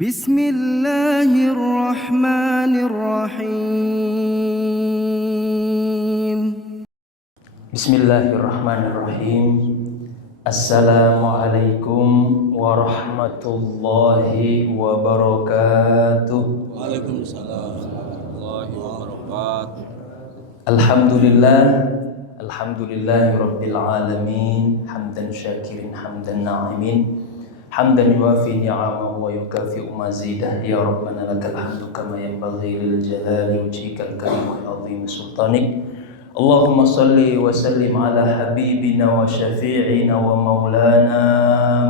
Bismillahirrahmanirrahim. Bismillahirrahmanirrahim. Assalamualaikum warahmatullahi wabarakatuh. Waalaikumsalam warahmatullahi wabarakatuh. Alhamdulillahi rabbil alamin. Hamdan syakirin hamdan na'imin. Hamdan yuwafi ni'amahu wa yukafi'u mazidah. Ya Rabbana lakal hamdu kama yanbaghi lil jalali wajhikal karim wa azim sultanik. Allahumma salli wa sallim ala habibina wa syafi'ina wa maulana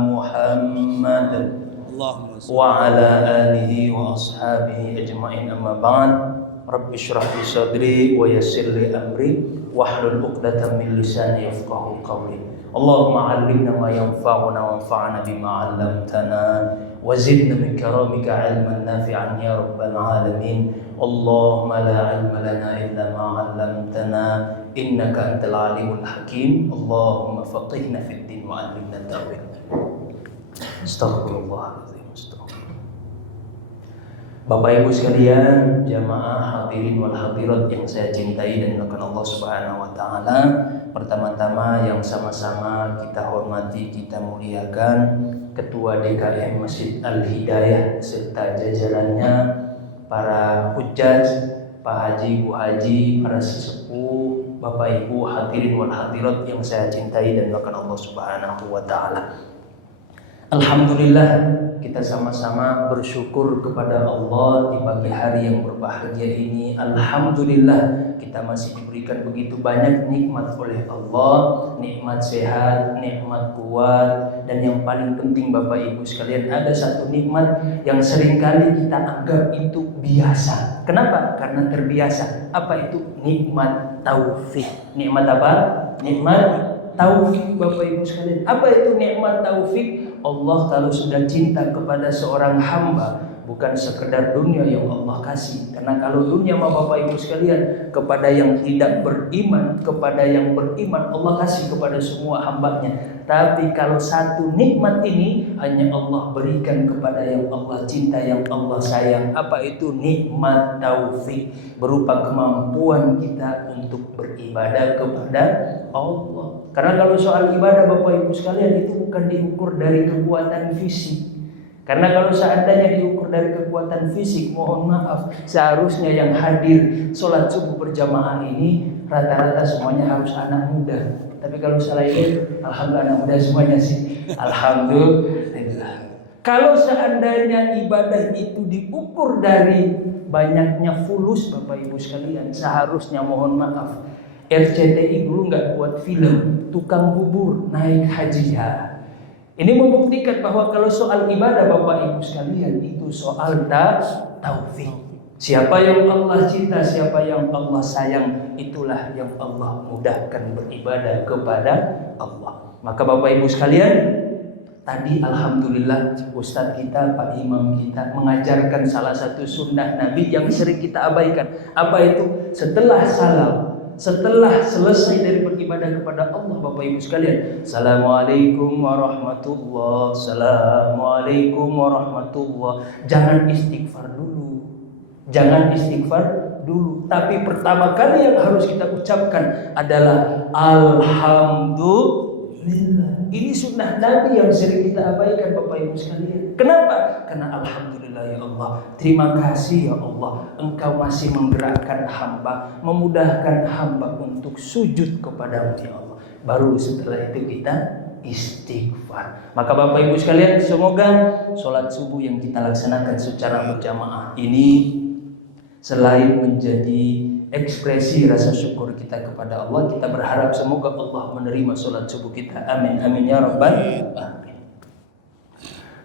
Muhammad wa ala alihi wa ashabihi ajma'in, amma ba'd. Rabbi shrah li sadri wa yassir li amri wahlul 'uqdatam min lisani yafqahu qawli. Allahumma 'allimna ma yanfa'una wanfa'na bima 'allamtana wa zidna min karamika 'ilman nafi'an ya rabbal alamin. Allahumma la 'ilma lana illa ma 'allamtana innaka antal 'alimul hakim. Allahumma faqihna fid din wa 'allimna ta'wil. Astaghfirullahaladzim. Bapak Ibu sekalian, jamaah hadirin wal hadirat yang saya cintai dan dimuliakan Allah Subhanahu wa taala. Pertama-tama yang sama-sama kita hormati, kita muliakan Ketua DKM Masjid Al-Hidayah serta jajarannya, para hujjaj, Pak Haji, Bu Haji, para sesepuh, Bapak Ibu hadirin wal hadirat yang saya cintai dan dimuliakan Allah Subhanahu wa taala. Alhamdulillah, kita sama-sama bersyukur kepada Allah di pagi hari yang berbahagia ini. Alhamdulillah, kita masih diberikan begitu banyak nikmat oleh Allah, nikmat sehat, nikmat kuat, dan yang paling penting Bapak Ibu sekalian, ada satu nikmat yang seringkali kita anggap itu biasa. Kenapa? Karena terbiasa. Apa itu? Nikmat taufik. Nikmat apa? Nikmat taufik, Bapak Ibu sekalian. Apa itu nikmat taufik? Allah kalau sudah cinta kepada seorang hamba, bukan sekedar dunia yang Allah kasih. Karena kalau dunia mah Bapak Ibu sekalian, kepada yang tidak beriman, kepada yang beriman Allah kasih kepada semua hambanya. Tapi kalau satu nikmat ini hanya Allah berikan kepada yang Allah cinta, yang Allah sayang. Apa itu? Nikmat taufik, berupa kemampuan kita untuk beribadah kepada Allah. Karena kalau soal ibadah Bapak Ibu sekalian, itu bukan diukur dari kekuatan fisik. Karena kalau seandainya diukur dari kekuatan fisik, mohon maaf, seharusnya yang hadir sholat subuh berjamaah ini rata-rata semuanya harus anak muda. Tapi kalau salah itu, alhamdulillah anak muda semuanya sih. Alhamdulillah. Kalau seandainya ibadah itu diukur dari banyaknya fulus Bapak Ibu sekalian, seharusnya mohon maaf, RCTI dulu nggak buat film tukang bubur naik haji ya. Ini membuktikan bahwa kalau soal ibadah Bapak Ibu sekalian, itu soal taufik. Siapa yang Allah cinta, siapa yang Allah sayang, itulah yang Allah mudahkan beribadah kepada Allah. Maka Bapak Ibu sekalian, tadi alhamdulillah Ustadz kita, Pak Imam kita mengajarkan salah satu sunnah Nabi yang sering kita abaikan. Apa itu? Setelah salam, setelah selesai dari beribadah kepada Allah, Bapak Ibu sekalian, Assalamualaikum warahmatullahi, Assalamualaikum warahmatullahi. Jangan istighfar dulu. Jangan istighfar dulu. Tapi pertama kali yang harus kita ucapkan adalah Alhamdulillah. Ini sunnah Nabi yang sering kita abaikan Bapak Ibu sekalian. Kenapa? Karena alhamdulillah ya Allah, terima kasih ya Allah, Engkau masih menggerakkan hamba, memudahkan hamba untuk sujud kepadamu ya Allah. Baru setelah itu kita istighfar. Maka Bapak Ibu sekalian, semoga sholat subuh yang kita laksanakan secara berjamaah ini selain menjadi ekspresi rasa syukur kita kepada Allah, kita berharap semoga Allah menerima sholat subuh kita. Amin amin ya rabbal alamin.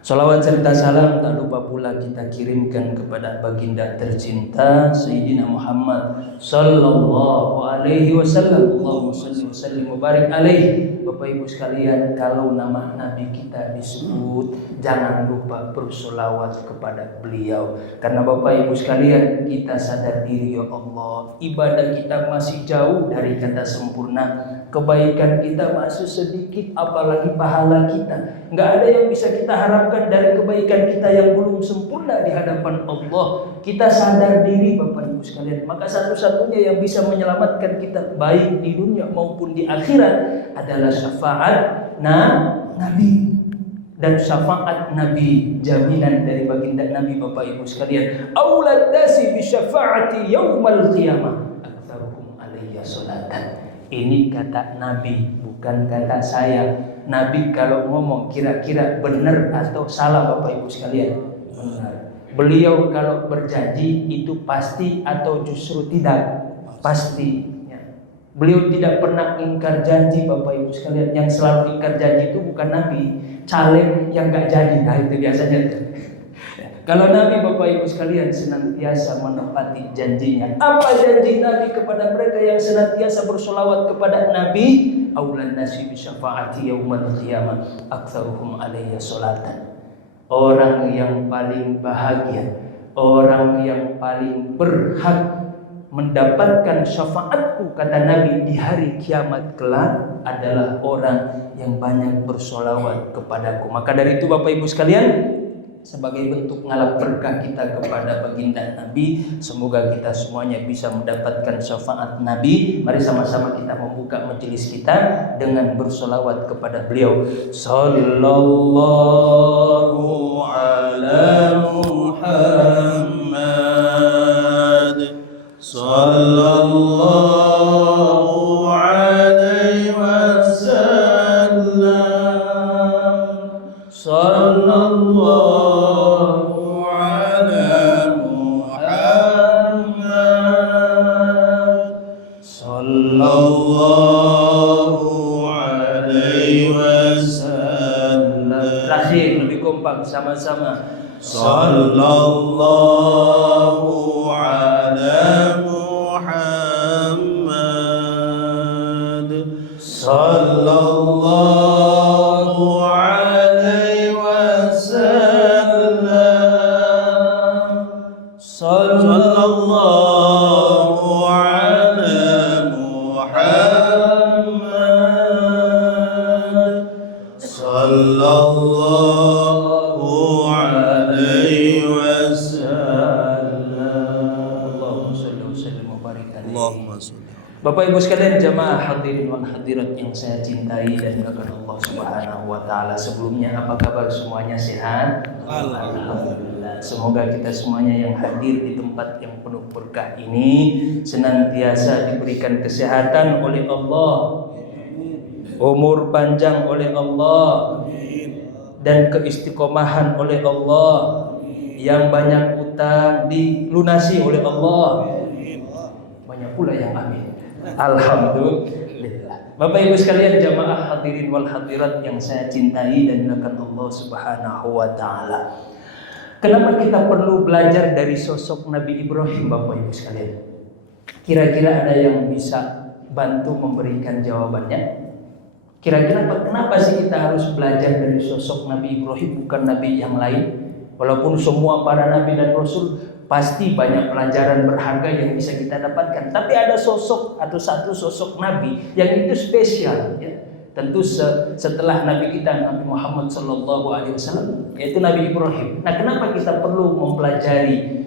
Salawat serta salam tak lupa pula kita kirimkan kepada baginda tercinta Sayyidina Muhammad sallallahu alaihi wasallam. Allahumma shalli wa sallim wa barik alaihi. Bapak Ibu sekalian, kalau nama Nabi kita disebut, jangan lupa bersolawat kepada beliau. Karena Bapak Ibu sekalian, kita sadar diri ya Allah, ibadah kita masih jauh dari kata sempurna. kebaikan kita masih sedikit, apalagi pahala kita. Nggak ada yang bisa kita harapkan dari kebaikan kita yang belum sempurna di hadapan Allah. Kita sadar diri Bapak Ibu sekalian. Maka satu-satunya yang bisa menyelamatkan kita baik di dunia maupun di akhirat adalah syafaat Nabi. Dan syafaat Nabi, jaminan dari baginda Nabi Bapak Ibu sekalian. Aulad nasi bi syafaati yaumal qiyamah aktsaruhum alayya salatan. Ini kata Nabi, bukan kata saya. Nabi kalau ngomong kira-kira benar atau salah Bapak Ibu sekalian? Benar. Beliau kalau berjanji itu pasti atau justru tidak? Pasti. Beliau tidak pernah ingkar janji Bapak Ibu sekalian. Yang selalu ingkar janji itu bukan Nabi, caleg yang gak jadi. Nah itu biasanya. Kalau Nabi Bapak Ibu sekalian senantiasa menepati janjinya. Apa janji Nabi kepada mereka yang senantiasa bersolawat kepada Nabi? Aulan nasi bi syafaati yaumal qiyamah aktsaruhum alayya salatan. Orang yang paling bahagia, orang yang paling berhak mendapatkan syafaatku, kata Nabi, di hari kiamat kelak adalah orang yang banyak bersolawat kepadaku. Maka dari itu Bapak Ibu sekalian, sebagai bentuk ngalap berkah kita kepada baginda Nabi, semoga kita semuanya bisa mendapatkan syafaat Nabi. Mari sama-sama kita membuka majelis kita dengan bersolawat kepada beliau. Sallallahu ala Muhammad, sallallahu alaihi wasallam, sallallahu ala Muhammad, sallallahu alaihi wasallam. Terakhir lebih kompak sama-sama. Sallallahu ala Muhammad, sallallahu alaihi wasallam, sallallahu ala Muhammad, sallallahu alaihi wasallam. Allahumma shalli wa sallim wa barik alaihi. Allahumma sholli. Bapak Ibu sekalian, jamaah hadirin wal hadirat yang saya cintai dan dimuliakan Allah Subhanahu wa taala. Sebelumnya apa kabar semuanya, sehat? Alhamdulillah. Semoga kita semuanya yang hadir di tempat yang penuh berkah ini senantiasa diberikan kesehatan oleh Allah, umur panjang oleh Allah, dan keistiqomahan oleh Allah. Yang banyak utang dilunasi oleh Allah. Banyak pula yang amin. Alhamdulillah. Bapak Ibu sekalian, jamaah hadirin wal hadirat yang saya cintai dan dimuliakan Allah Subhanahu wa taala. Kenapa kita perlu belajar dari sosok Nabi Ibrahim, Bapak Ibu sekalian? Kira-kira ada yang bisa bantu memberikan jawabannya? Kira-kira kenapa sih kita harus belajar dari sosok Nabi Ibrahim, bukan nabi yang lain? Walaupun semua para nabi dan rasul pasti banyak pelajaran berharga yang bisa kita dapatkan, tapi ada sosok atau satu sosok nabi yang itu spesial, ya. Tentu setelah nabi kita Nabi Muhammad SAW, yaitu Nabi Ibrahim. Nah, kenapa kita perlu mempelajari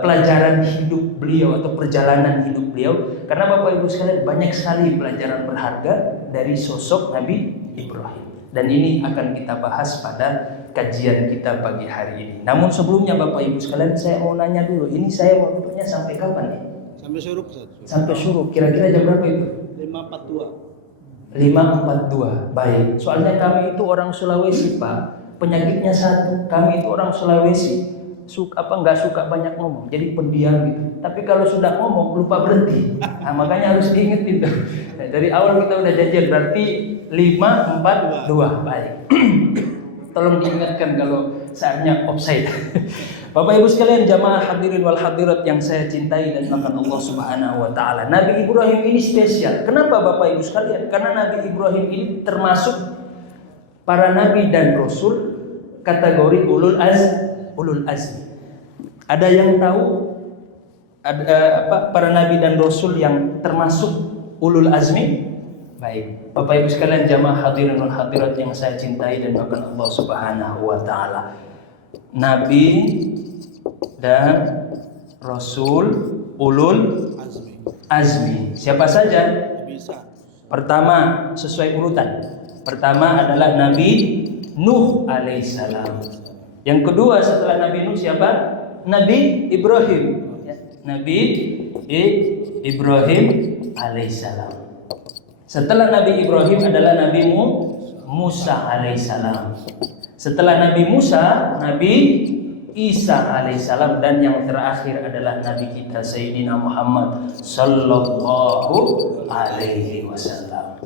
pelajaran hidup beliau atau perjalanan hidup beliau? Karena Bapak Ibu sekalian, banyak sekali pelajaran berharga dari sosok Nabi Ibrahim. Dan ini akan kita bahas pada kajian kita pagi hari ini. Namun sebelumnya Bapak Ibu sekalian, saya mau nanya dulu, ini saya waktunya sampai kapan nih? Sampai syuruk. Sampai syuruk. Kira-kira jam berapa itu? 5.42. 5.42. Baik. Soalnya kami itu orang Sulawesi, Pak. Penyakitnya satu, kami itu orang Sulawesi. Nggak suka banyak ngomong, jadi pendiam gitu. Tapi kalau sudah ngomong lupa berhenti. Nah, makanya harus diingetin tuh. Dari awal kita udah janjian, berarti 5.42. Baik. Tolong diingatkan kalau saatnya offside. Bapak Ibu sekalian, jamaah hadirin wal hadirat yang saya cintai dan dimuliakan Allah Subhanahu wa taala. Nabi Ibrahim ini spesial. Kenapa Bapak Ibu sekalian? Karena Nabi Ibrahim ini termasuk para nabi dan rasul kategori ulul azmi. Ada yang tahu para nabi dan rasul yang termasuk ulul azmi? Baik, Bapak Ibu sekalian jamaah hadirin wal hadirat yang saya cintai dan bahkan Allah Subhanahu wa taala. Nabi dan Rasul ulul azmi. Siapa saja? Bisa. Pertama, sesuai urutan. Pertama adalah Nabi Nuh alaihissalam. Yang kedua setelah Nabi Nuh siapa? Nabi Ibrahim. Nabi Ibrahim alaihissalam. Setelah Nabi Ibrahim adalah Nabi Musa alaihissalam. Setelah Nabi Musa, Nabi Isa alaihissalam, dan yang terakhir adalah Nabi kita Sayyidina Muhammad sallallahu alaihi wasallam.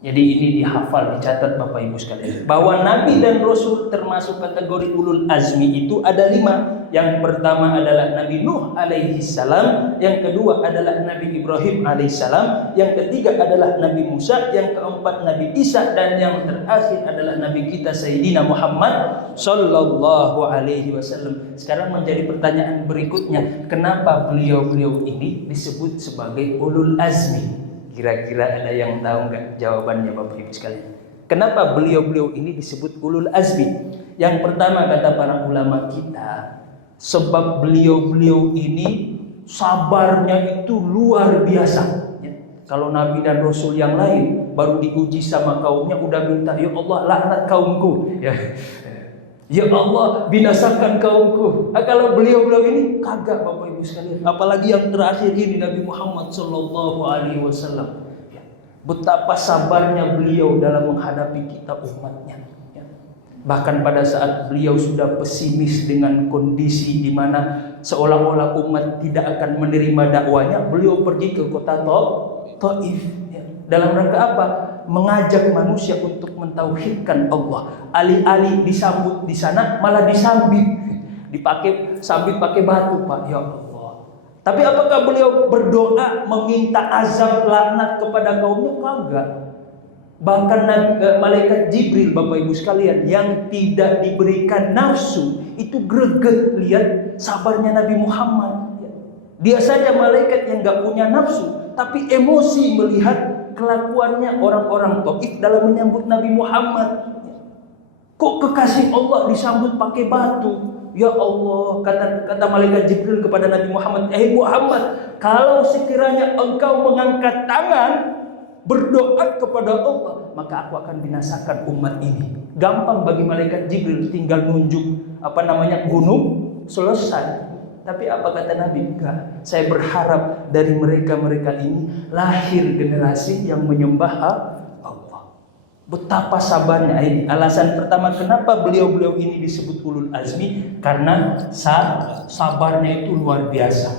Jadi ini dihafal, dicatat Bapak Ibu sekalian, bahwa Nabi dan Rasul termasuk kategori ulul azmi itu ada 5. Yang pertama adalah Nabi Nuh alaihi salam, yang kedua adalah Nabi Ibrahim alaihi salam, yang ketiga adalah Nabi Musa, yang keempat Nabi Isa, dan yang terakhir adalah Nabi kita Sayyidina Muhammad sallallahu alaihi wasallam. Sekarang menjadi pertanyaan berikutnya, kenapa beliau-beliau ini disebut sebagai ulul azmi? Kira-kira ada yang tahu nggak jawabannya Bapak Ibu sekalian? Kenapa beliau-beliau ini disebut ulul azmi? Yang pertama kata para ulama kita, sebab beliau-beliau ini sabarnya itu luar biasa. Ya. Kalau Nabi dan Rasul yang lain baru diuji sama kaumnya udah minta, ya Allah laknat kaumku. Ya. Ya Allah binasakan kaumku. Nah, kalau beliau-beliau ini kagak Bapak Ibu sekalian. Apalagi yang terakhir ini Nabi Muhammad sallallahu alaihi wasallam. Ya. Betapa sabarnya beliau dalam menghadapi kita umatnya. Ya. Bahkan pada saat beliau sudah pesimis dengan kondisi di mana seolah-olah umat tidak akan menerima dakwanya, beliau pergi ke kota Taif. Ya. Dalam rangka apa? Mengajak manusia untuk mentauhidkan Allah. Alih-alih disambut di sana malah disambit, sambit pakai batu, Pak. Ya Allah. Tapi apakah beliau berdoa meminta azab laknat kepada kaumnya? Kagak. Bahkan malaikat Jibril Bapak Ibu sekalian yang tidak diberikan nafsu itu greget lihat sabarnya Nabi Muhammad. Dia saja malaikat yang gak punya nafsu tapi emosi melihat kelakuannya orang-orang Taif dalam menyambut Nabi Muhammad. Kok kekasih Allah disambut pakai batu? Ya Allah, kata malaikat Jibril kepada Nabi Muhammad, Muhammad, kalau sekiranya engkau mengangkat tangan berdoa kepada Allah, maka aku akan binasakan umat ini. Gampang bagi malaikat Jibril, tinggal nunjuk gunung, selesai. Tapi apa kata Nabi? Enggak. Saya berharap dari mereka-mereka ini lahir generasi yang menyembah Allah. Betapa sabarnya ini. Alasan pertama kenapa beliau-beliau ini disebut ulul azmi, karena sabarnya itu luar biasa.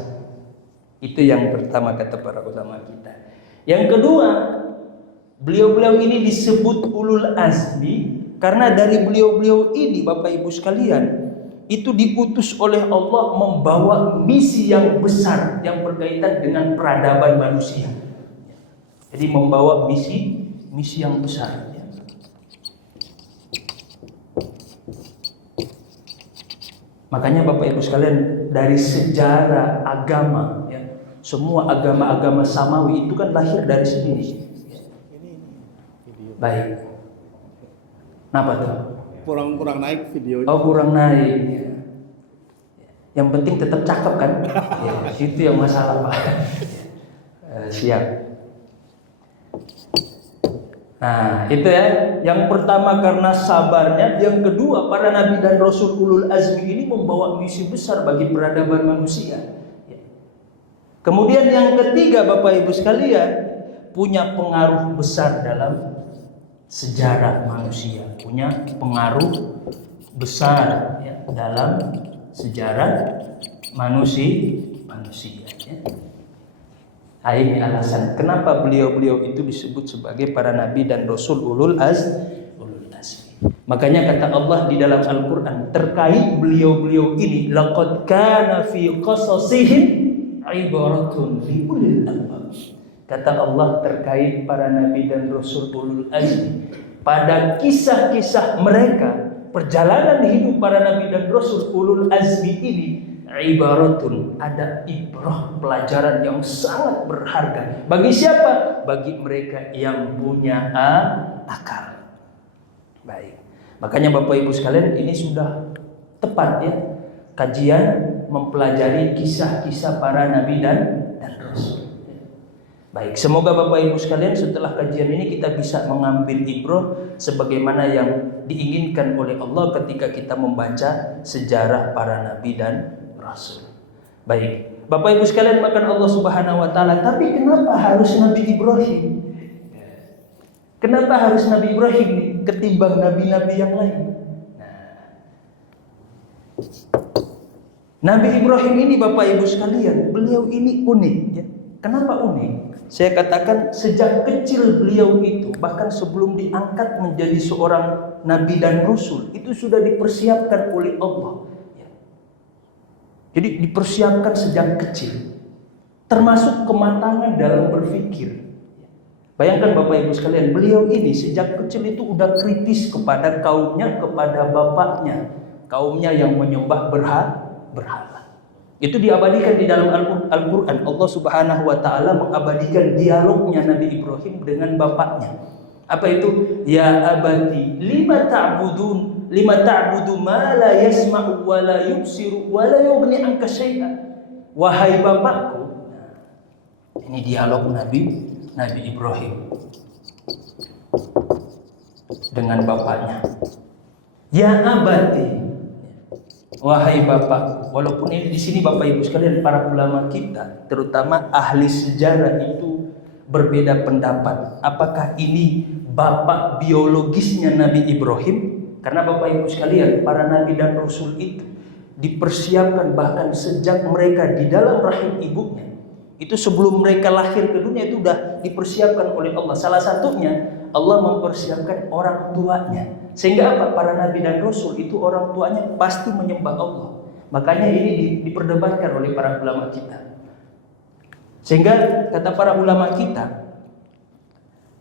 Itu yang pertama kata para ulama kita. Yang kedua, beliau-beliau ini disebut ulul azmi karena dari beliau-beliau ini Bapak Ibu sekalian itu diutus oleh Allah membawa misi yang besar yang berkaitan dengan peradaban manusia. Jadi membawa misi yang besar. Makanya Bapak Ibu sekalian, dari sejarah agama, ya, semua agama-agama samawi itu kan lahir dari sini. Baik. Kenapa tuh? Kurang naik videonya. Oh, kurang naik. Yang penting tetap cakep kan? Ya, itu yang masalah, Pak. Siap. Nah, itu ya. Yang pertama karena sabarnya, yang kedua para nabi dan rasul ulul azmi ini membawa misi besar bagi peradaban manusia. Kemudian yang ketiga Bapak Ibu sekalian, punya pengaruh besar dalam sejarah manusia, punya pengaruh besar ya, dalam sejarah manusia ya. Nah, ini alasan kenapa beliau-beliau itu disebut sebagai para nabi dan rasul ulul azmi. Makanya kata Allah di dalam Al-Qur'an terkait beliau-beliau ini, laqad kana fi qasasihim ibaratun li ulil albab. Kata Allah terkait para nabi dan rasul ulul azmi, pada kisah-kisah mereka, perjalanan hidup para nabi dan rasul ulul azmi ini, ibaratun, ada ibrah, pelajaran yang sangat berharga. Bagi siapa? Bagi mereka yang punya akal. Baik. Makanya Bapak Ibu sekalian, ini sudah tepat ya, kajian mempelajari kisah-kisah para nabi dan rasul. Baik, semoga Bapak Ibu sekalian setelah kajian ini kita bisa mengambil ibrah sebagaimana yang diinginkan oleh Allah ketika kita membaca sejarah para nabi dan rasul. Baik, Bapak Ibu sekalian, makan Allah Subhanahu wa taala, tapi kenapa harus Nabi Ibrahim? Kenapa harus Nabi Ibrahim nih ketimbang nabi-nabi yang lain? Nabi Ibrahim ini Bapak Ibu sekalian, beliau ini unik ya. Kenapa unik? Saya katakan sejak kecil beliau itu, bahkan sebelum diangkat menjadi seorang nabi dan rasul, itu sudah dipersiapkan oleh Allah ya. Jadi dipersiapkan sejak kecil, termasuk kematangan dalam berpikir. Bayangkan Bapak Ibu sekalian, beliau ini sejak kecil itu udah kritis kepada kaumnya, kepada bapaknya, kaumnya yang menyembah berhala. Itu diabadikan di dalam Al-Quran. Allah Subhanahu wa ta'ala mengabadikan dialognya Nabi Ibrahim dengan bapaknya. Apa itu? Ya abati lima ta'budu ma la yasma'u wa la yubsiru wa la yughni anka syai'a. Wahai bapakku. Ini dialog Nabi Ibrahim dengan bapaknya. Ya abati, wahai bapak. Walaupun ini di sini Bapak Ibu sekalian, para ulama kita, terutama ahli sejarah itu berbeda pendapat. Apakah ini bapak biologisnya Nabi Ibrahim? Karena Bapak Ibu sekalian, para nabi dan rasul itu dipersiapkan bahkan sejak mereka di dalam rahim ibunya. Itu sebelum mereka lahir ke dunia itu sudah dipersiapkan oleh Allah. Salah satunya Allah mempersiapkan orang tuanya. Sehingga apa? Para nabi dan rasul itu orang tuanya pasti menyembah Allah. Makanya ini diperdebatkan oleh para ulama kita. Sehingga kata para ulama kita,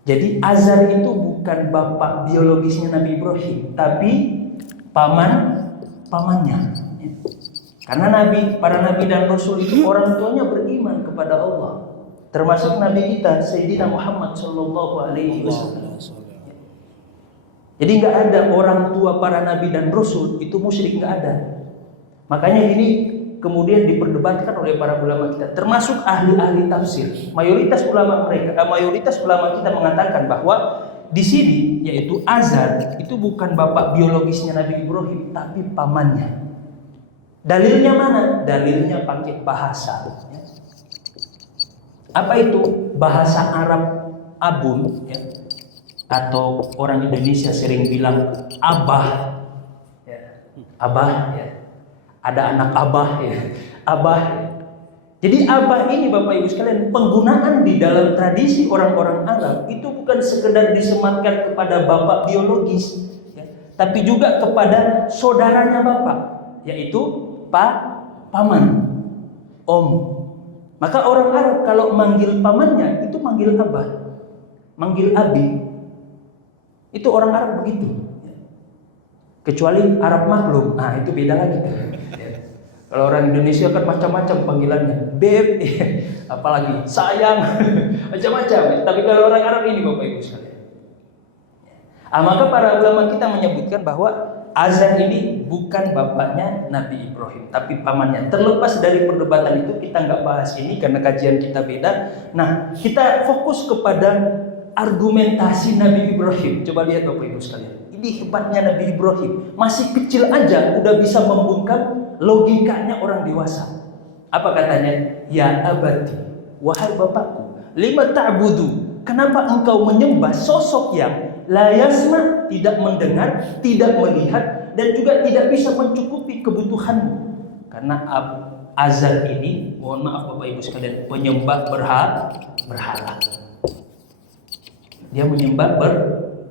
jadi Azar itu bukan bapak biologisnya Nabi Ibrahim, tapi pamannya. Karena para nabi dan rasul itu orang tuanya beriman kepada Allah, termasuk nabi kita Sayyidina Muhammad sallallahu alaihi wasallam. Jadi nggak ada orang tua para nabi dan rasul itu musyrik, nggak ada. Makanya ini kemudian diperdebatkan oleh para ulama kita, termasuk ahli-ahli tafsir. Mayoritas ulama kita mengatakan bahwa di sini yaitu Azar itu bukan bapak biologisnya Nabi Ibrahim, tapi pamannya. Dalilnya mana? Dalilnya pakai bahasa. Apa itu? Bahasa Arab abun ya. Atau orang Indonesia sering bilang abah ya. Abah ya. Ada anak abah ya. Abah ya. Jadi abah ini Bapak Ibu sekalian, penggunaan di dalam tradisi orang-orang Arab itu bukan sekedar disematkan kepada bapak biologis ya, tapi juga kepada saudaranya bapak, yaitu paman, om. Maka orang Arab kalau manggil pamannya itu manggil abah, manggil abi. Itu orang Arab begitu. Kecuali Arab maklum, nah itu beda lagi. Kalau orang Indonesia kan macam-macam panggilannya, beb, apalagi sayang, macam-macam. Tapi kalau orang Arab ini Bapak Ibu sekalian. Maka para ulama kita menyebutkan bahwa Azar ini bukan bapaknya Nabi Ibrahim, tapi pamannya. Terlepas dari perdebatan itu, kita nggak bahas ini karena kajian kita beda. Nah, kita fokus kepada argumentasi Nabi Ibrahim. Coba lihat Bapak Ibu sekalian. Ini hebatnya Nabi Ibrahim. Masih kecil aja udah bisa membungkam logikanya orang dewasa. Apa katanya? Ya abati, wahai bapakku, lima ta'budu. Kenapa engkau menyembah sosok yang la yasma, tidak mendengar, tidak melihat, dan juga tidak bisa mencukupi kebutuhanmu? Karena Azar ini, mohon maaf Bapak Ibu sekalian, penyembah berhala. Dia menyembah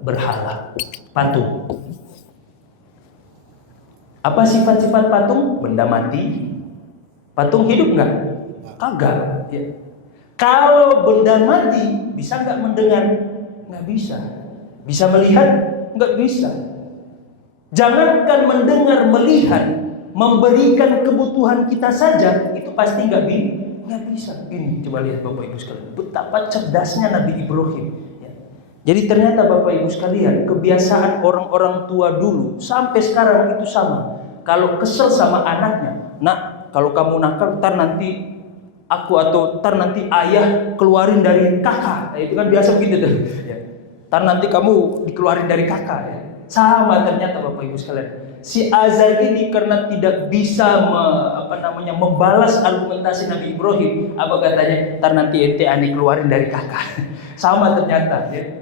berhala, patung. Apa sifat-sifat patung? Benda mati. Patung hidup nggak? Kagak. Ya. Kalau benda mati bisa nggak mendengar? Nggak bisa. Bisa melihat? Nggak bisa. Jangankan mendengar, melihat, memberikan kebutuhan kita saja itu pasti nggak bisa. Ini coba lihat Bapak Ibu sekalian, betapa cerdasnya Nabi Ibrahim. Ya. Jadi ternyata Bapak Ibu sekalian, kebiasaan orang-orang tua dulu sampai sekarang itu sama. Kalau kesel sama anaknya, nak, kalau kamu nakal, ntar nanti aku atau ntar nanti ayah keluarin dari kakak. Nah, itu kan biasa begitu tuh. Ya. Ntar nanti kamu dikeluarin dari kakak. Ya. Sama ternyata Bapak Ibu sekalian. Si Azar ini karena tidak bisa membalas argumentasi Nabi Ibrahim, apa katanya? Ntar nanti ente ani keluarin dari kakak. Sama ternyata. Ya.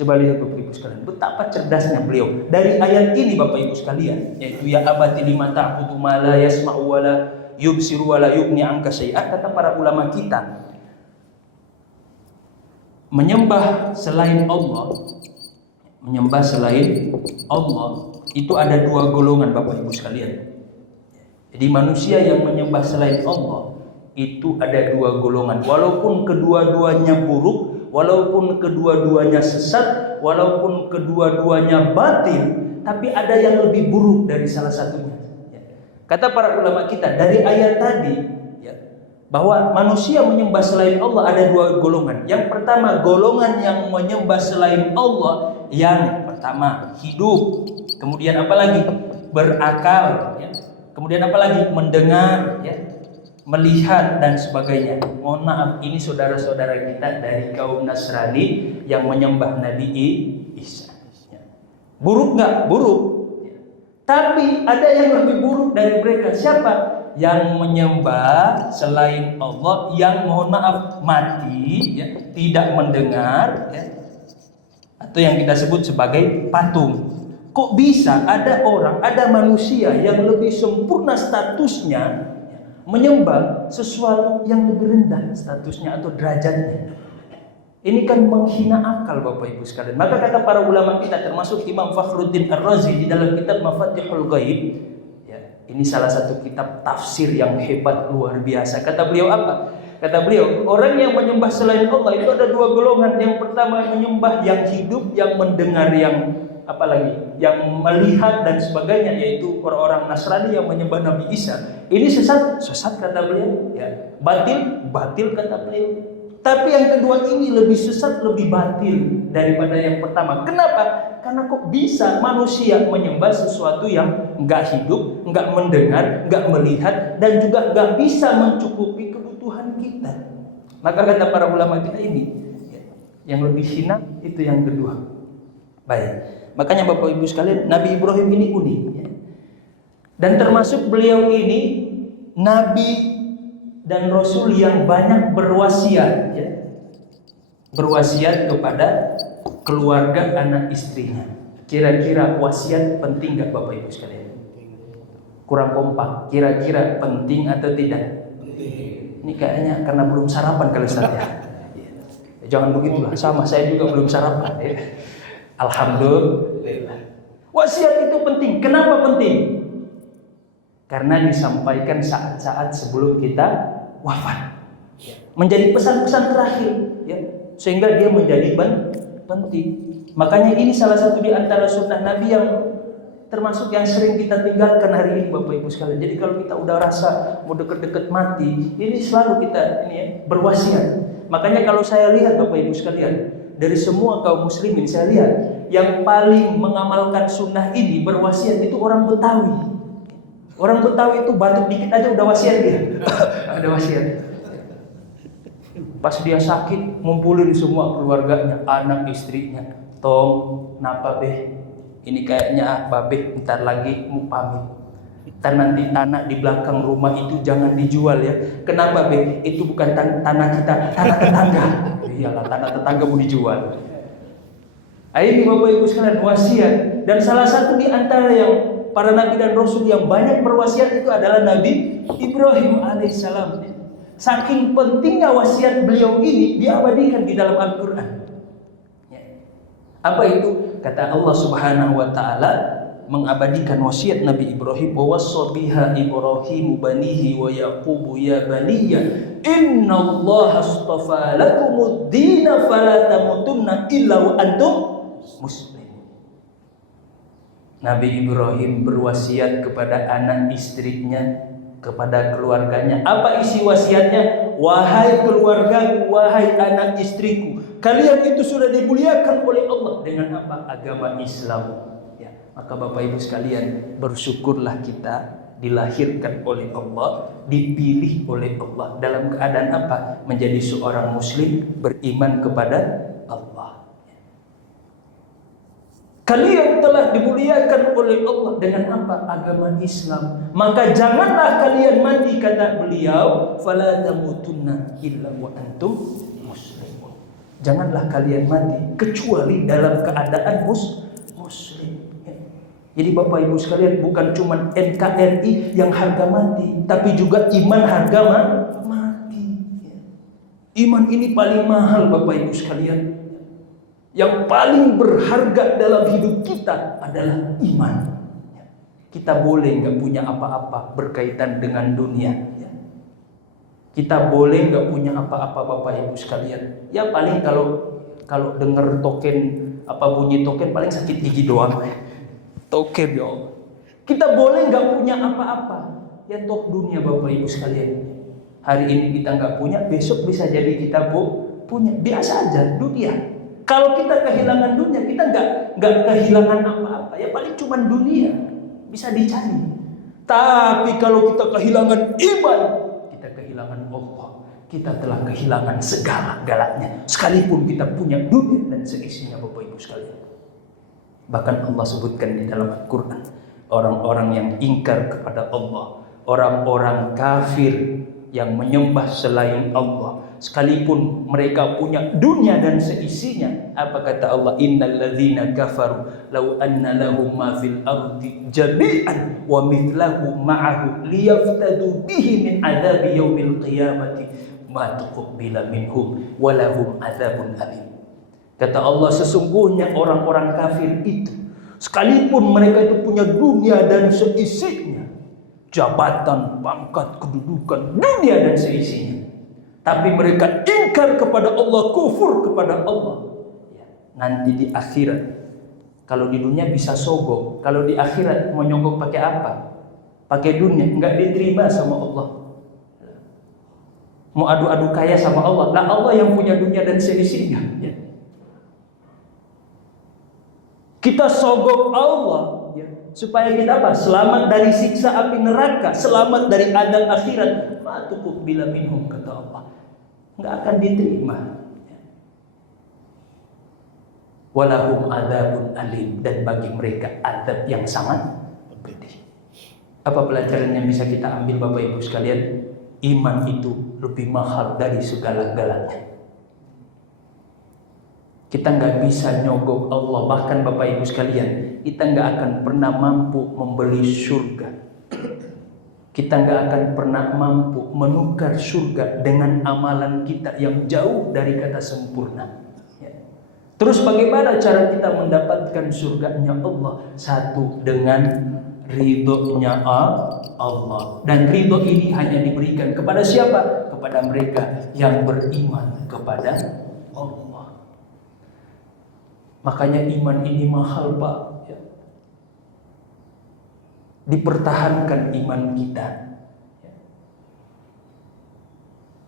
Coba lihat Bapak Ibu sekalian, betapa cerdasnya beliau. Dari ayat ini Bapak Ibu sekalian, yaitu ya abati lima ta'budu ma la yasma'u wa la yubsiru wa la yughni anka syai'a, kata para ulama kita, menyembah selain Allah itu ada dua golongan Bapak Ibu sekalian. Jadi manusia yang menyembah selain Allah itu ada dua golongan, walaupun kedua-duanya buruk, walaupun kedua-duanya sesat, walaupun kedua-duanya batil, tapi ada yang lebih buruk dari salah satunya. Kata para ulama kita dari ayat tadi, ya, bahwa manusia menyembah selain Allah ada dua golongan. Yang pertama, golongan yang menyembah selain Allah yang pertama hidup, kemudian apa lagi? Berakal, ya. Kemudian apa lagi? Mendengar, ya, melihat dan sebagainya. Mohon maaf, ini saudara-saudara kita dari kaum Nasrani yang menyembah Nabi Isa. Buruk nggak? Buruk. Tapi ada yang lebih buruk dari mereka. Siapa? Yang menyembah selain Allah, yang mohon maaf mati, ya, tidak mendengar, ya, atau yang kita sebut sebagai patung. Kok bisa ada orang, ada manusia yang lebih sempurna statusnya menyembah sesuatu yang lebih rendah statusnya atau derajatnya? Ini kan menghina akal Bapak Ibu sekalian. Maka kata para ulama kita, termasuk Imam Fakhruddin Ar-Razi di dalam kitab Mafatihul Ghaib, ya, ini salah satu kitab tafsir yang hebat luar biasa. Kata beliau apa? Kata beliau, orang yang menyembah selain Allah itu ada dua golongan. Yang pertama menyembah yang hidup, yang mendengar, yang apalagi, yang melihat dan sebagainya, yaitu orang-orang Nasrani yang menyembah Nabi Isa. Ini sesat kata beliau, ya. Batil kata beliau. Tapi yang kedua ini lebih sesat, lebih batil daripada yang pertama. Kenapa? Karena kok bisa manusia menyembah sesuatu yang enggak hidup, enggak mendengar, enggak melihat, dan juga enggak bisa mencukupi kebutuhan kita. Maka kata para ulama kita ini, yang lebih hina itu yang kedua. Baik. Makanya Bapak Ibu sekalian, Nabi Ibrahim ini unik, ya. Dan termasuk beliau ini Nabi dan Rasul yang banyak berwasiat, ya. Berwasiat kepada keluarga, anak istrinya. Kira-kira wasiat penting gak Bapak Ibu sekalian? Kurang kompak. Kira-kira penting atau tidak? Penting. Ini kayaknya karena belum sarapan kali Ustaz, ya. Jangan begitulah, sama saya juga belum sarapan, ya. Alhamdulillah. Wasiat itu penting. Kenapa penting? Karena disampaikan saat-saat sebelum kita wafat, menjadi pesan-pesan terakhir, ya, sehingga dia menjadi penting. Makanya ini salah satu di antara sunnah Nabi yang termasuk yang sering kita tinggalkan hari ini Bapak Ibu sekalian. Jadi kalau kita udah rasa mau deket-deket mati, ini selalu kita berwasiat. Makanya kalau saya lihat Bapak Ibu sekalian, dari semua kaum muslimin saya lihat yang paling mengamalkan sunnah ini berwasiat itu orang Betawi. Orang Betawi itu batuk dikit aja udah wasiat dia. Ada wasiat. Pas dia sakit, ngumpulin semua keluarganya, anak istrinya. Tong, napa beh? Ini kayaknya babe bentar lagi mau pamit. Dan nanti tanah di belakang rumah itu jangan dijual ya. Kenapa beh? Itu bukan tanah kita, tanah tetangga. Iyalah, tanah tetangga mau dijual. Ini Bapak Ibu sekalian wasiat. Dan salah satu di antara yang para nabi dan rasul yang banyak berwasiat itu adalah Nabi Ibrahim alaihissalam. Saking pentingnya wasiat beliau ini diabadikan di dalam Al-Quran. Apa itu? Kata Allah Subhanahu wa taala mengabadikan wasiat Nabi Ibrahim, wa wassa biha Ibrahim banihi wa Yaqub ya baniya innallaha astafa lakumud din fala tamutunna illa wa antum muslimun. Nabi Ibrahim berwasiat kepada anak istrinya, kepada keluarganya. Apa isi wasiatnya? Wahai keluarga, wahai anak istriku, kalian itu sudah dimuliakan oleh Allah dengan apa? Agama Islam. Ya, maka Bapak Ibu sekalian, bersyukurlah kita dilahirkan oleh Allah, dipilih oleh Allah dalam keadaan apa? Menjadi seorang muslim, beriman kepada Allah. Kalian telah dimuliakan oleh Allah dengan apa? Agama Islam. Maka janganlah kalian mati, kata beliau, fala tamutunna illa wa antum muslimun. Janganlah kalian mati kecuali dalam keadaan muslim. Jadi Bapak Ibu sekalian, bukan cuma NKRI yang harga mati, tapi juga iman harga mati. Iman ini paling mahal Bapak Ibu sekalian. Yang paling berharga dalam hidup kita adalah iman. Kita boleh nggak punya apa-apa berkaitan dengan dunia. Kita boleh nggak punya apa-apa Bapak Ibu sekalian. Ya paling kalau dengar token, bunyi token paling sakit gigi doang. Token ya. Kita boleh nggak punya apa-apa. Ya top dunia Bapak Ibu sekalian. Hari ini kita nggak punya, besok bisa jadi kita punya. Biasa aja dunia. Kalau kita kehilangan dunia, kita nggak kehilangan apa-apa. Ya paling cuma dunia, bisa dicari. Tapi kalau kita kehilangan iman, kita kehilangan Allah. Kita telah kehilangan segala-galanya. Sekalipun kita punya dunia dan seisinya Bapak Ibu sekalian. Bahkan Allah sebutkan di dalam Al-Quran, orang-orang yang ingkar kepada Allah, orang-orang kafir yang menyembah selain Allah, sekalipun mereka punya dunia dan seisinya, apa kata Allah? Innal ladzina kafaru law anna lahum ma fil ardi jami'an wa mithlahu ma'ahu liyaftadu bihi min adzabi yaumil qiyamati ma tuqbila minhum wa lahum adzabun alim. Kata Allah, sesungguhnya orang-orang kafir itu, sekalipun mereka itu punya dunia dan seisinya, jabatan, pangkat, kedudukan, dunia dan seisinya, tapi mereka ingkar kepada Allah, kufur kepada Allah. Nanti di akhirat, kalau di dunia bisa sogok, kalau di akhirat mau nyogok pakai apa? Pakai dunia, enggak diterima sama Allah. Mau adu-adu kaya sama Allah, nah Allah yang punya dunia dan seisinya. Kita sogok Allah, supaya kita apa? Selamat dari siksa api neraka, selamat dari adab akhirat. Matukuk bila minhum, kata Allah, nggak akan diterima. Walahum adzabun alim, dan bagi mereka adab yang sangat pedih. Apa pelajaran yang bisa kita ambil Bapak Ibu sekalian? Iman itu lebih mahal dari segala-galanya. Kita nggak bisa nyogok Allah. Bahkan Bapak Ibu sekalian, kita nggak akan pernah mampu membeli surga. Kita nggak akan pernah mampu menukar surga dengan amalan kita yang jauh dari kata sempurna. Terus bagaimana cara kita mendapatkan surganya Allah? Satu, dengan ridhonya Allah. Dan ridho ini hanya diberikan kepada siapa? Kepada mereka yang beriman kepada Allah. Makanya iman ini mahal Pak. Dipertahankan iman kita.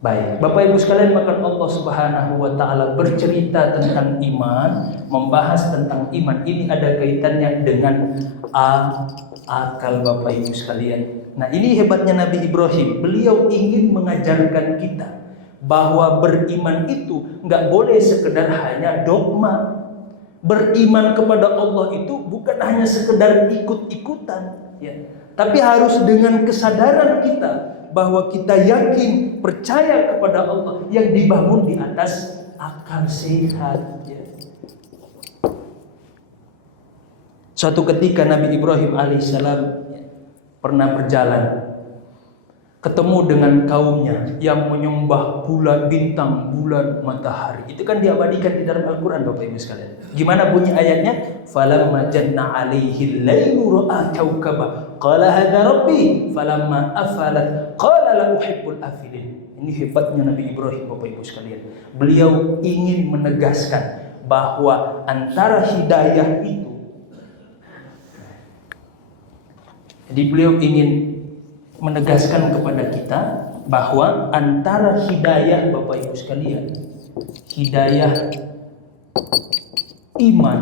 Baik, Bapak Ibu sekalian, maka Allah Subhanahu wa taala bercerita tentang iman, membahas tentang iman. Ini ada kaitannya dengan akal Bapak Ibu sekalian. Nah, ini hebatnya Nabi Ibrahim. Beliau ingin mengajarkan kita bahwa beriman itu nggak boleh sekedar hanya dogma. Beriman kepada Allah itu bukan hanya sekedar ikut-ikutan, tapi harus dengan kesadaran kita bahwa kita yakin, percaya kepada Allah yang dibangun di atas akal sehat. Suatu ketika Nabi Ibrahim alaihissalam pernah berjalan, ketemu dengan kaumnya yang menyembah bulan, bintang, bulan, matahari. Itu kan diabadikan di dalam Al-Quran Bapak Ibu sekalian. Gimana bunyi ayatnya? Falamma janna alaihi al-lailu ra'a kawkaba qala hadza rabbi falamma afalat qala la uhibbul afilin. Ini hebatnya Nabi Ibrahim Bapak Ibu sekalian. Beliau ingin menegaskan bahwa antara hidayah itu Jadi beliau ingin menegaskan kepada kita bahwa antara hidayah Bapak Ibu sekalian, hidayah iman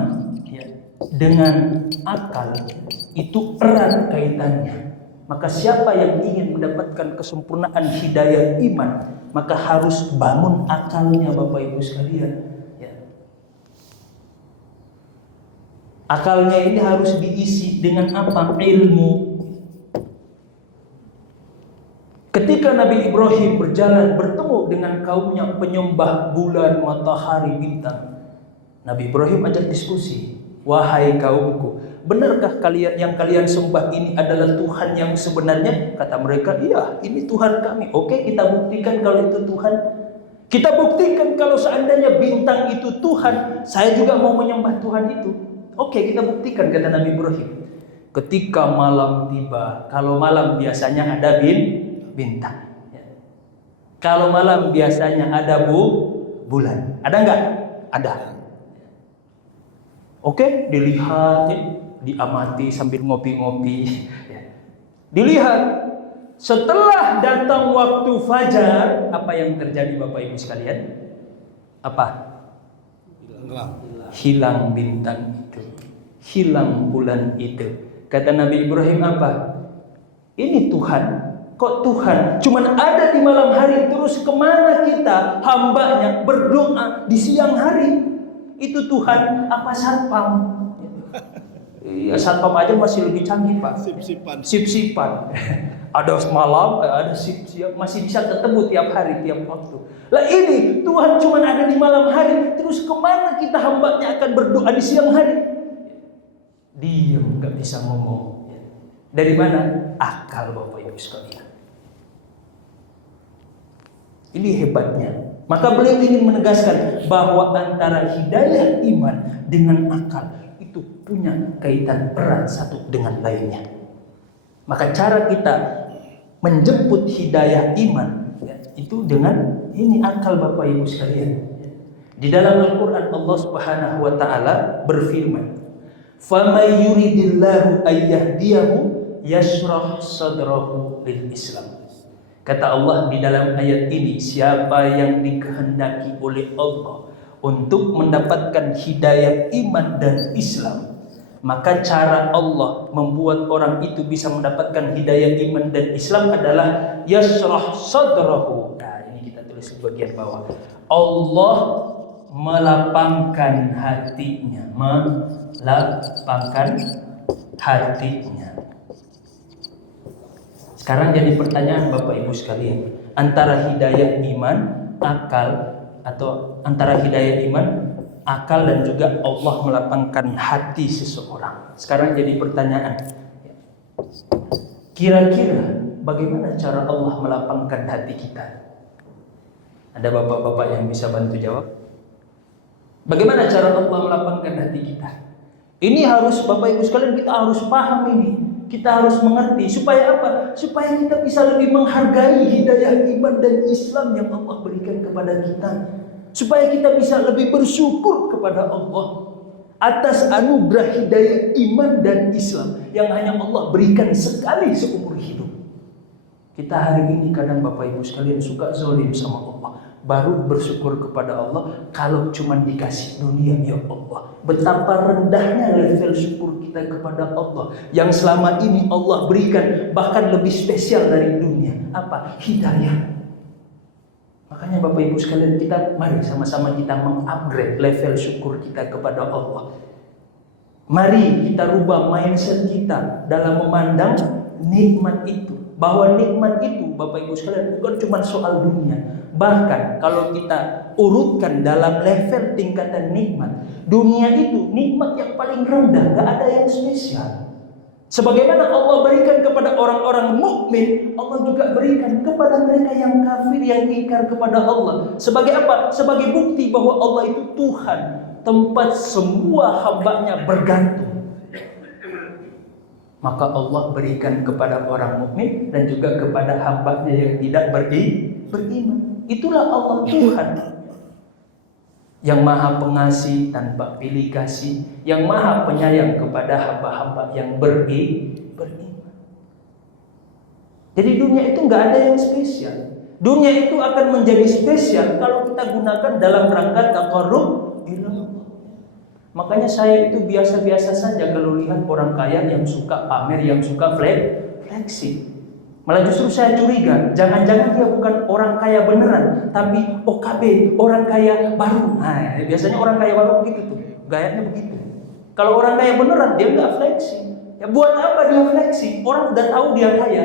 ya, dengan akal itu erat kaitannya. Maka siapa yang ingin mendapatkan kesempurnaan hidayah iman, maka harus bangun akalnya Bapak Ibu sekalian ya. Akalnya ini harus diisi dengan apa? Ilmu. Ketika Nabi Ibrahim berjalan bertemu dengan kaumnya penyembah bulan, matahari, bintang, Nabi Ibrahim ajak diskusi. Wahai kaumku, benarkah kalian yang kalian sembah ini adalah Tuhan yang sebenarnya? Kata mereka, iya, ini Tuhan kami. Oke, kita buktikan kalau itu Tuhan. Kita buktikan kalau seandainya bintang itu Tuhan, saya juga mau menyembah Tuhan itu. Oke, kita buktikan, kata Nabi Ibrahim. Ketika malam tiba, kalau malam biasanya ada bintang. Kalau malam biasanya ada bulan. Ada enggak? Ada. Oke, dilihat, diamati sambil ngopi-ngopi. Dilihat, setelah datang waktu fajar, apa yang terjadi Bapak Ibu sekalian? Apa? Hilang bintang itu, hilang bulan itu. Kata Nabi Ibrahim apa? Ini Tuhan. Kok Tuhan? Cuman ada di malam hari, terus kemana kita hambanya berdoa di siang hari? Itu Tuhan apa satpam? Ya satpam aja masih lebih canggih Pak. Sip-sipan. Ada malam, ada sip-siap, masih bisa ketemu tiap hari, tiap waktu. Lah ini Tuhan cuma ada di malam hari, terus kemana kita hambanya akan berdoa di siang hari? Diam, nggak bisa ngomong. Dari mana? Akal Bapak Ibu sekalian. Ini hebatnya. Maka beliau ingin menegaskan bahwa antara hidayah iman dengan akal itu punya kaitan erat satu dengan lainnya. Maka cara kita menjemput hidayah iman ya, itu dengan ini akal Bapak Ibu sekalian. Di dalam Al-Quran Allah Subhanahu wa taala berfirman, "Faman yuridillahu ayyahdiyahu yashrah sadrahu lil Islam." Kata Allah di dalam ayat ini, siapa yang dikehendaki oleh Allah untuk mendapatkan hidayah iman dan Islam, maka cara Allah membuat orang itu bisa mendapatkan hidayah iman dan Islam adalah yashrah sadrahu. Nah, ini kita tulis di bagian bawah. Allah melapangkan hatinya, melapangkan hatinya. Sekarang jadi pertanyaan Bapak Ibu sekalian, antara hidayah iman, akal, atau antara hidayah iman, akal dan juga Allah melapangkan hati seseorang. Sekarang jadi pertanyaan, kira-kira bagaimana cara Allah melapangkan hati kita? Ada bapak-bapak yang bisa bantu jawab? Bagaimana cara Allah melapangkan hati kita? Ini harus Bapak Ibu sekalian, kita harus paham ini. Kita harus mengerti supaya apa? Supaya kita bisa lebih menghargai hidayah iman dan Islam yang Allah berikan kepada kita. Supaya kita bisa lebih bersyukur kepada Allah atas anugerah hidayah iman dan Islam yang hanya Allah berikan sekali seumur hidup. Kita hari ini kadang Bapak Ibu sekalian suka zalim sama Allah. Baru bersyukur kepada Allah kalau cuma dikasih dunia. Ya Allah, betapa rendahnya level syukur kita kepada Allah yang selama ini Allah berikan, bahkan lebih spesial dari dunia. Apa? Hidayah. Makanya Bapak Ibu sekalian, kita mari sama-sama kita mengupgrade level syukur kita kepada Allah. Mari kita rubah mindset kita dalam memandang nikmat itu. Bahwa nikmat itu Bapak Ibu sekalian bukan cuma soal dunia. Bahkan kalau kita urutkan dalam level tingkatan nikmat, dunia itu nikmat yang paling rendah, gak ada yang spesial. Sebagaimana Allah berikan kepada orang-orang mukmin, Allah juga berikan kepada mereka yang kafir, yang ingkar kepada Allah. Sebagai apa? Sebagai bukti bahwa Allah itu Tuhan, tempat semua hambanya bergantung. Maka Allah berikan kepada orang mukmin dan juga kepada hambanya yang tidak beriman. Itulah Allah Tuhan yang maha pengasih tanpa pilih kasih, yang maha penyayang kepada hamba-hamba yang beriman. Jadi dunia itu nggak ada yang spesial. Dunia itu akan menjadi spesial kalau kita gunakan dalam rangka taqarrub ilallah. Makanya saya itu biasa-biasa saja kalau lihat orang kaya yang suka pamer, yang suka flexing. Malah justru saya curiga, jangan-jangan dia bukan orang kaya beneran, tapi OKB, orang kaya baru. Nah, biasanya orang kaya baru begitu tuh, gayanya begitu. Kalau orang kaya beneran, dia nggak flexing. Ya buat apa dia flexing? Orang udah tahu dia kaya.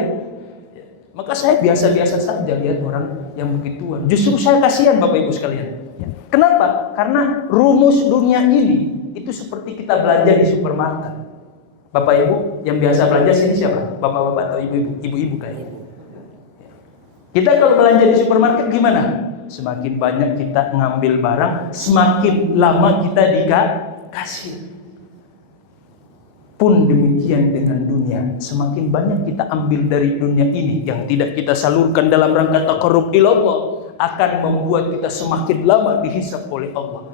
Maka saya biasa-biasa saja lihat orang yang begituan. Justru saya kasihan Bapak Ibu sekalian. Kenapa? Karena rumus dunia ini itu seperti kita belanja di supermarket. Bapak Ibu yang biasa belanja sini siapa? Bapak-bapak atau ibu-ibu? Ibu-ibu kayaknya. Kita kalau belanja di supermarket gimana? Semakin banyak kita ngambil barang, semakin lama kita dikasih. Pun demikian dengan dunia, semakin banyak kita ambil dari dunia ini yang tidak kita salurkan dalam rangka taqarrub ilallah, akan membuat kita semakin lama dihisab oleh Allah.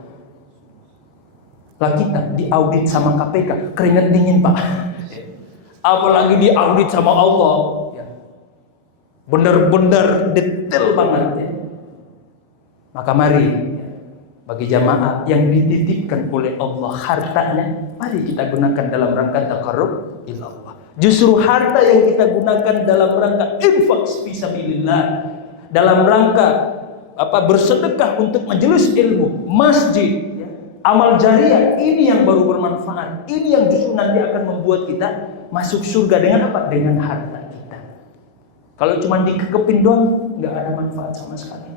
Lah kita diaudit sama KPK, keringat dingin Pak. Apalagi diaudit sama Allah, benar-benar detail banget ya. Maka mari bagi jamaah yang dititipkan oleh Allah hartanya, mari kita gunakan dalam rangka taqarrub ilallah. Justru harta yang kita gunakan dalam rangka infak fisabilillah, dalam rangka bersedekah untuk majelis ilmu, masjid, amal jariah, ini yang baru bermanfaat. Ini yang justru nanti akan membuat kita masuk surga dengan apa? Dengan harta kita. Kalau cuma dikekepin doang, nggak ada manfaat sama sekali.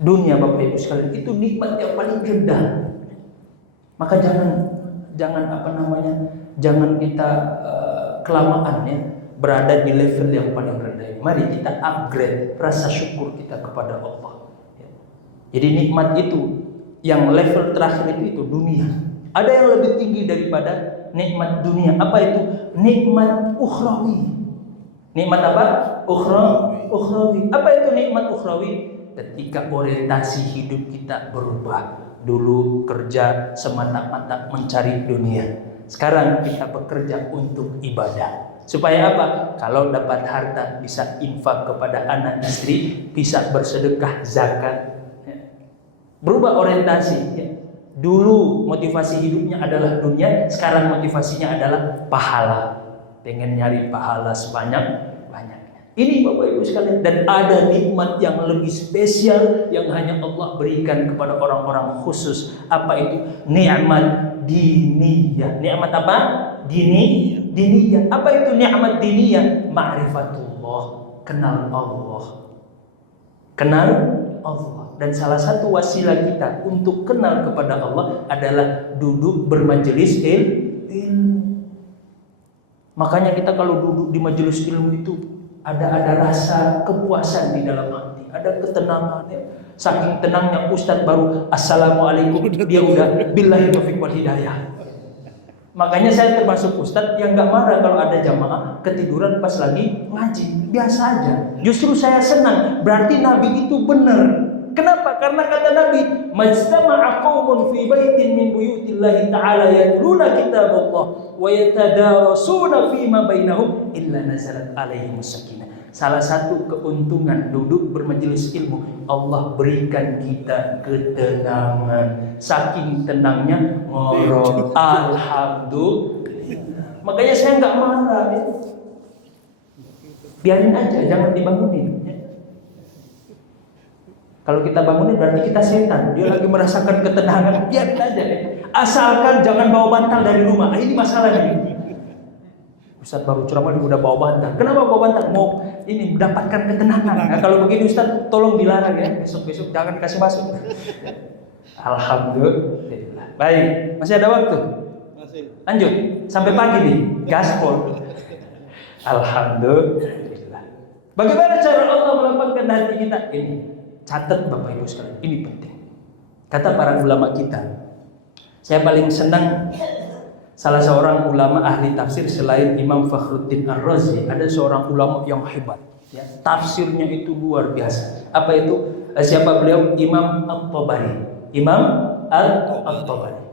Dunia Bapak Ibu sekalian itu nikmat yang paling rendah. Maka jangan kita kelamaan ya berada di level yang paling rendah ini. Mari kita upgrade rasa syukur kita kepada Allah. Jadi nikmat itu yang level terakhir itu dunia. Ada yang lebih tinggi daripada nikmat dunia. Apa itu? Nikmat ukhrawi. Nikmat apa? Ukhrawi. Apa itu nikmat ukhrawi? Ketika orientasi hidup kita berubah. Dulu kerja semata-mata mencari dunia. Sekarang kita bekerja untuk ibadah. Supaya apa? Kalau dapat harta bisa infak kepada anak istri, bisa bersedekah zakat. Berubah orientasi ya. Dulu motivasi hidupnya adalah dunia, sekarang motivasinya adalah pahala. Pengen nyari pahala sebanyak-banyaknya. Ini Bapak Ibu sekalian, dan ada nikmat yang lebih spesial yang hanya Allah berikan kepada orang-orang khusus. Apa itu? Nikmat diniyah. Nikmat apa? Diniyah. Apa itu nikmat diniyah? Ma'rifatullah, kenal Allah. Kenal Allah. Dan salah satu wasilah kita untuk kenal kepada Allah adalah duduk bermajelis ilmu. Makanya kita kalau duduk di majelis ilmu itu ada rasa kepuasan di dalam hati, ada ketenangan ya. Saking tenangnya Ustadz baru assalamualaikum dia udah billahi taufiq wal hidayah. Makanya saya termasuk Ustadz yang gak marah kalau ada jamaah ketiduran pas lagi ngaji, biasa aja. Justru saya senang, berarti Nabi itu benar. Kenapa? Karena kata Nabi, majtama'a qaumun fi baitin min buyutillahi ta'ala yatluna kitaballah wa yatadarasuna fima bainahum illa nazalat alaihimus sakinah. Salah satu keuntungan duduk bermajelis ilmu, Allah berikan kita ketenangan. Saking tenangnya ngorok alhamdulillah. Makanya saya enggak marah ya. Biarin aja, jangan dibangunin. Kalau kita bangunin berarti kita setan. Dia lagi merasakan ketenangan, biarin aja ya. Asalkan jangan bawa bantal dari rumah. Ini masalahnya. Ustaz baru ceramah udah bawa bantal. Kenapa bawa bantal? Mau ini mendapatkan ketenangan. Nah, kalau begini Ustaz tolong dilarang ya. Besok-besok jangan kasih masuk. Alhamdulillah. Baik, masih ada waktu? Masih. Lanjut sampai pagi nih. Gaspol. Alhamdulillah. Bagaimana cara Allah melapangkan hati kita? Ini catat Bapak Ibu sekalian, ini penting. Kata para ulama kita, saya paling senang salah seorang ulama ahli tafsir selain Imam Fakhruddin Ar-Razi, ada seorang ulama yang hebat. Ya, tafsirnya itu luar biasa. Apa itu? Siapa beliau? Imam At-Tabari. Imam At-Tabari.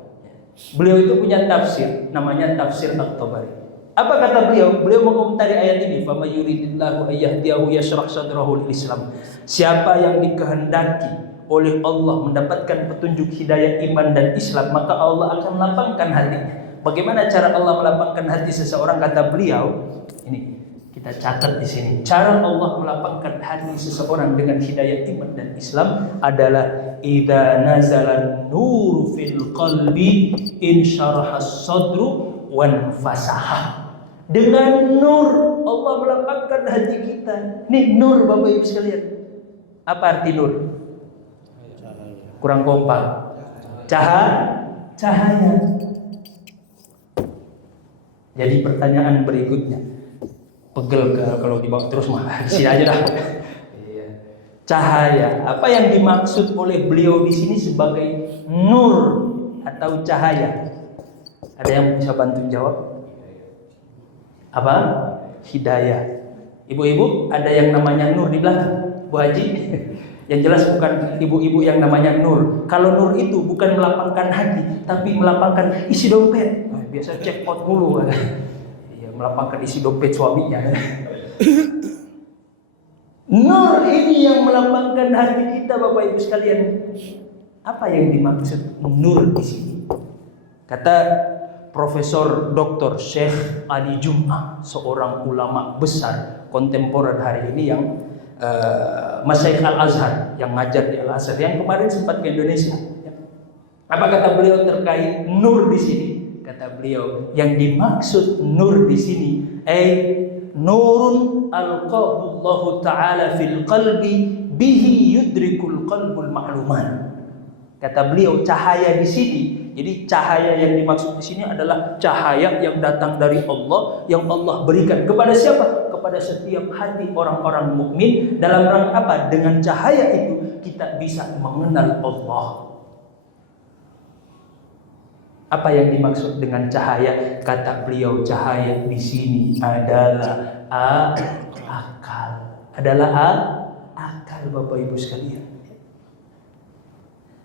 Beliau itu punya tafsir, namanya Tafsir At-Tabari. Apa kata beliau? Beliau mengomentari ayat ini, "Faman yuridillahu ayyahdiyahu yashrah sadrahu lil Islam." Siapa yang dikehendaki oleh Allah mendapatkan petunjuk hidayah iman dan Islam, maka Allah akan lapangkan hatinya. Bagaimana cara Allah melapangkan hati seseorang? Kata beliau, ini kita catat di sini. Cara Allah melapangkan hati seseorang dengan hidayah iman dan Islam adalah idza nazala nur fil qalbi insyaraha sadru wan fasaha. Dengan nur Allah melapangkan hati kita. Nih nur Bapak Ibu sekalian. Apa arti nur? Kurang kompak. Cahaya. Jadi pertanyaan berikutnya, pegel kalau dibawa terus mah sini aja dah. Cahaya. Apa yang dimaksud oleh beliau di sini sebagai nur atau cahaya? Ada yang bisa bantu jawab? Apa? Hidayah. Ibu-ibu, ada yang namanya nur di belakang, Bu Haji. Yang jelas bukan ibu-ibu yang namanya nur. Kalau nur itu bukan melapangkan hati, tapi melapangkan isi dompet. Biasa jackpot mulu. Ya, melapangkan isi dompet suaminya. Nur ini yang melapangkan hati kita, Bapak Ibu sekalian. Apa yang dimaksud nur di sini? Kata Profesor Dr. Syekh Ali Jum'ah, seorang ulama besar kontemporer hari ini yang Masyaikh Al-Azhar, yang ngajar di Al-Azhar, yang kemarin sempat ke Indonesia. Apa kata beliau terkait nur di sini? Kata beliau, yang dimaksud nur di sini nurun alqahu Allah Ta'ala fil qalbi bihi yudrikul qalbul ma'luman. Kata beliau, cahaya di sini. Jadi cahaya yang dimaksud di sini adalah cahaya yang datang dari Allah, yang Allah berikan kepada siapa? Kepada setiap hati orang-orang mukmin. Dalam rangka apa? Dengan cahaya itu kita bisa mengenal Allah. Apa yang dimaksud dengan cahaya? Kata beliau, cahaya di sini adalah akal. Adalah akal, Bapak Ibu sekalian.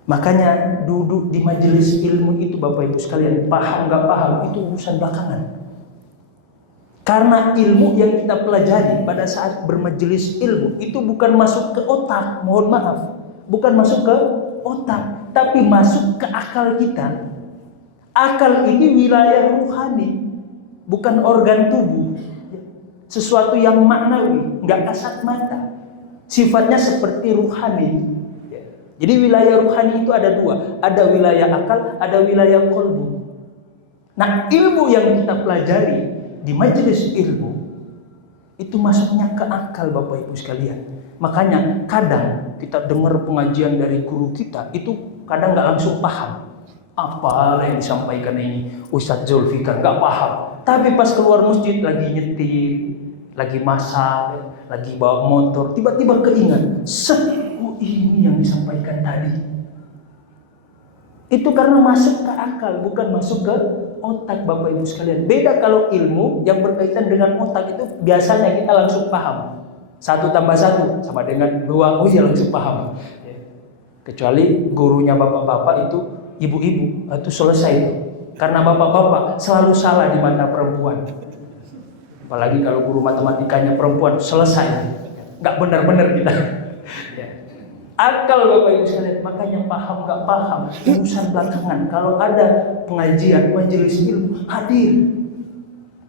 Makanya duduk di majelis ilmu itu, Bapak Ibu sekalian, paham nggak paham itu urusan belakangan. Karena ilmu yang kita pelajari pada saat bermajelis ilmu itu bukan masuk ke otak, mohon maaf, bukan masuk ke otak, tapi masuk ke akal kita. Akal ini wilayah ruhani, bukan organ tubuh, sesuatu yang maknawi, nggak kasat mata, sifatnya seperti ruhani. Jadi wilayah ruhani itu ada dua, ada wilayah akal, ada wilayah qalbu. Nah, ilmu yang kita pelajari di majelis ilmu itu masuknya ke akal, Bapak Ibu sekalian. Makanya kadang kita dengar pengajian dari guru kita itu kadang nggak langsung paham apa yang disampaikan ini Ustadz Zulfikar, nggak paham. Tapi pas keluar masjid lagi nyetir, lagi masak, lagi bawa motor, tiba-tiba keingat, ini yang disampaikan tadi. Itu karena masuk ke akal, bukan masuk ke otak, Bapak Ibu sekalian. Beda kalau ilmu yang berkaitan dengan otak itu biasanya kita langsung paham. 1 tambah 1 sama dengan 2, oh iya langsung paham. Kecuali gurunya bapak-bapak itu, ibu-ibu, itu selesai itu. Karena bapak-bapak selalu salah di mata perempuan. Apalagi kalau guru matematikanya perempuan, selesai. Nggak benar-benar kita. Akal, Bapak Ibu sekalian. Makanya paham nggak paham urusan belakangan. Kalau ada pengajian, majelis ilmu, hadir.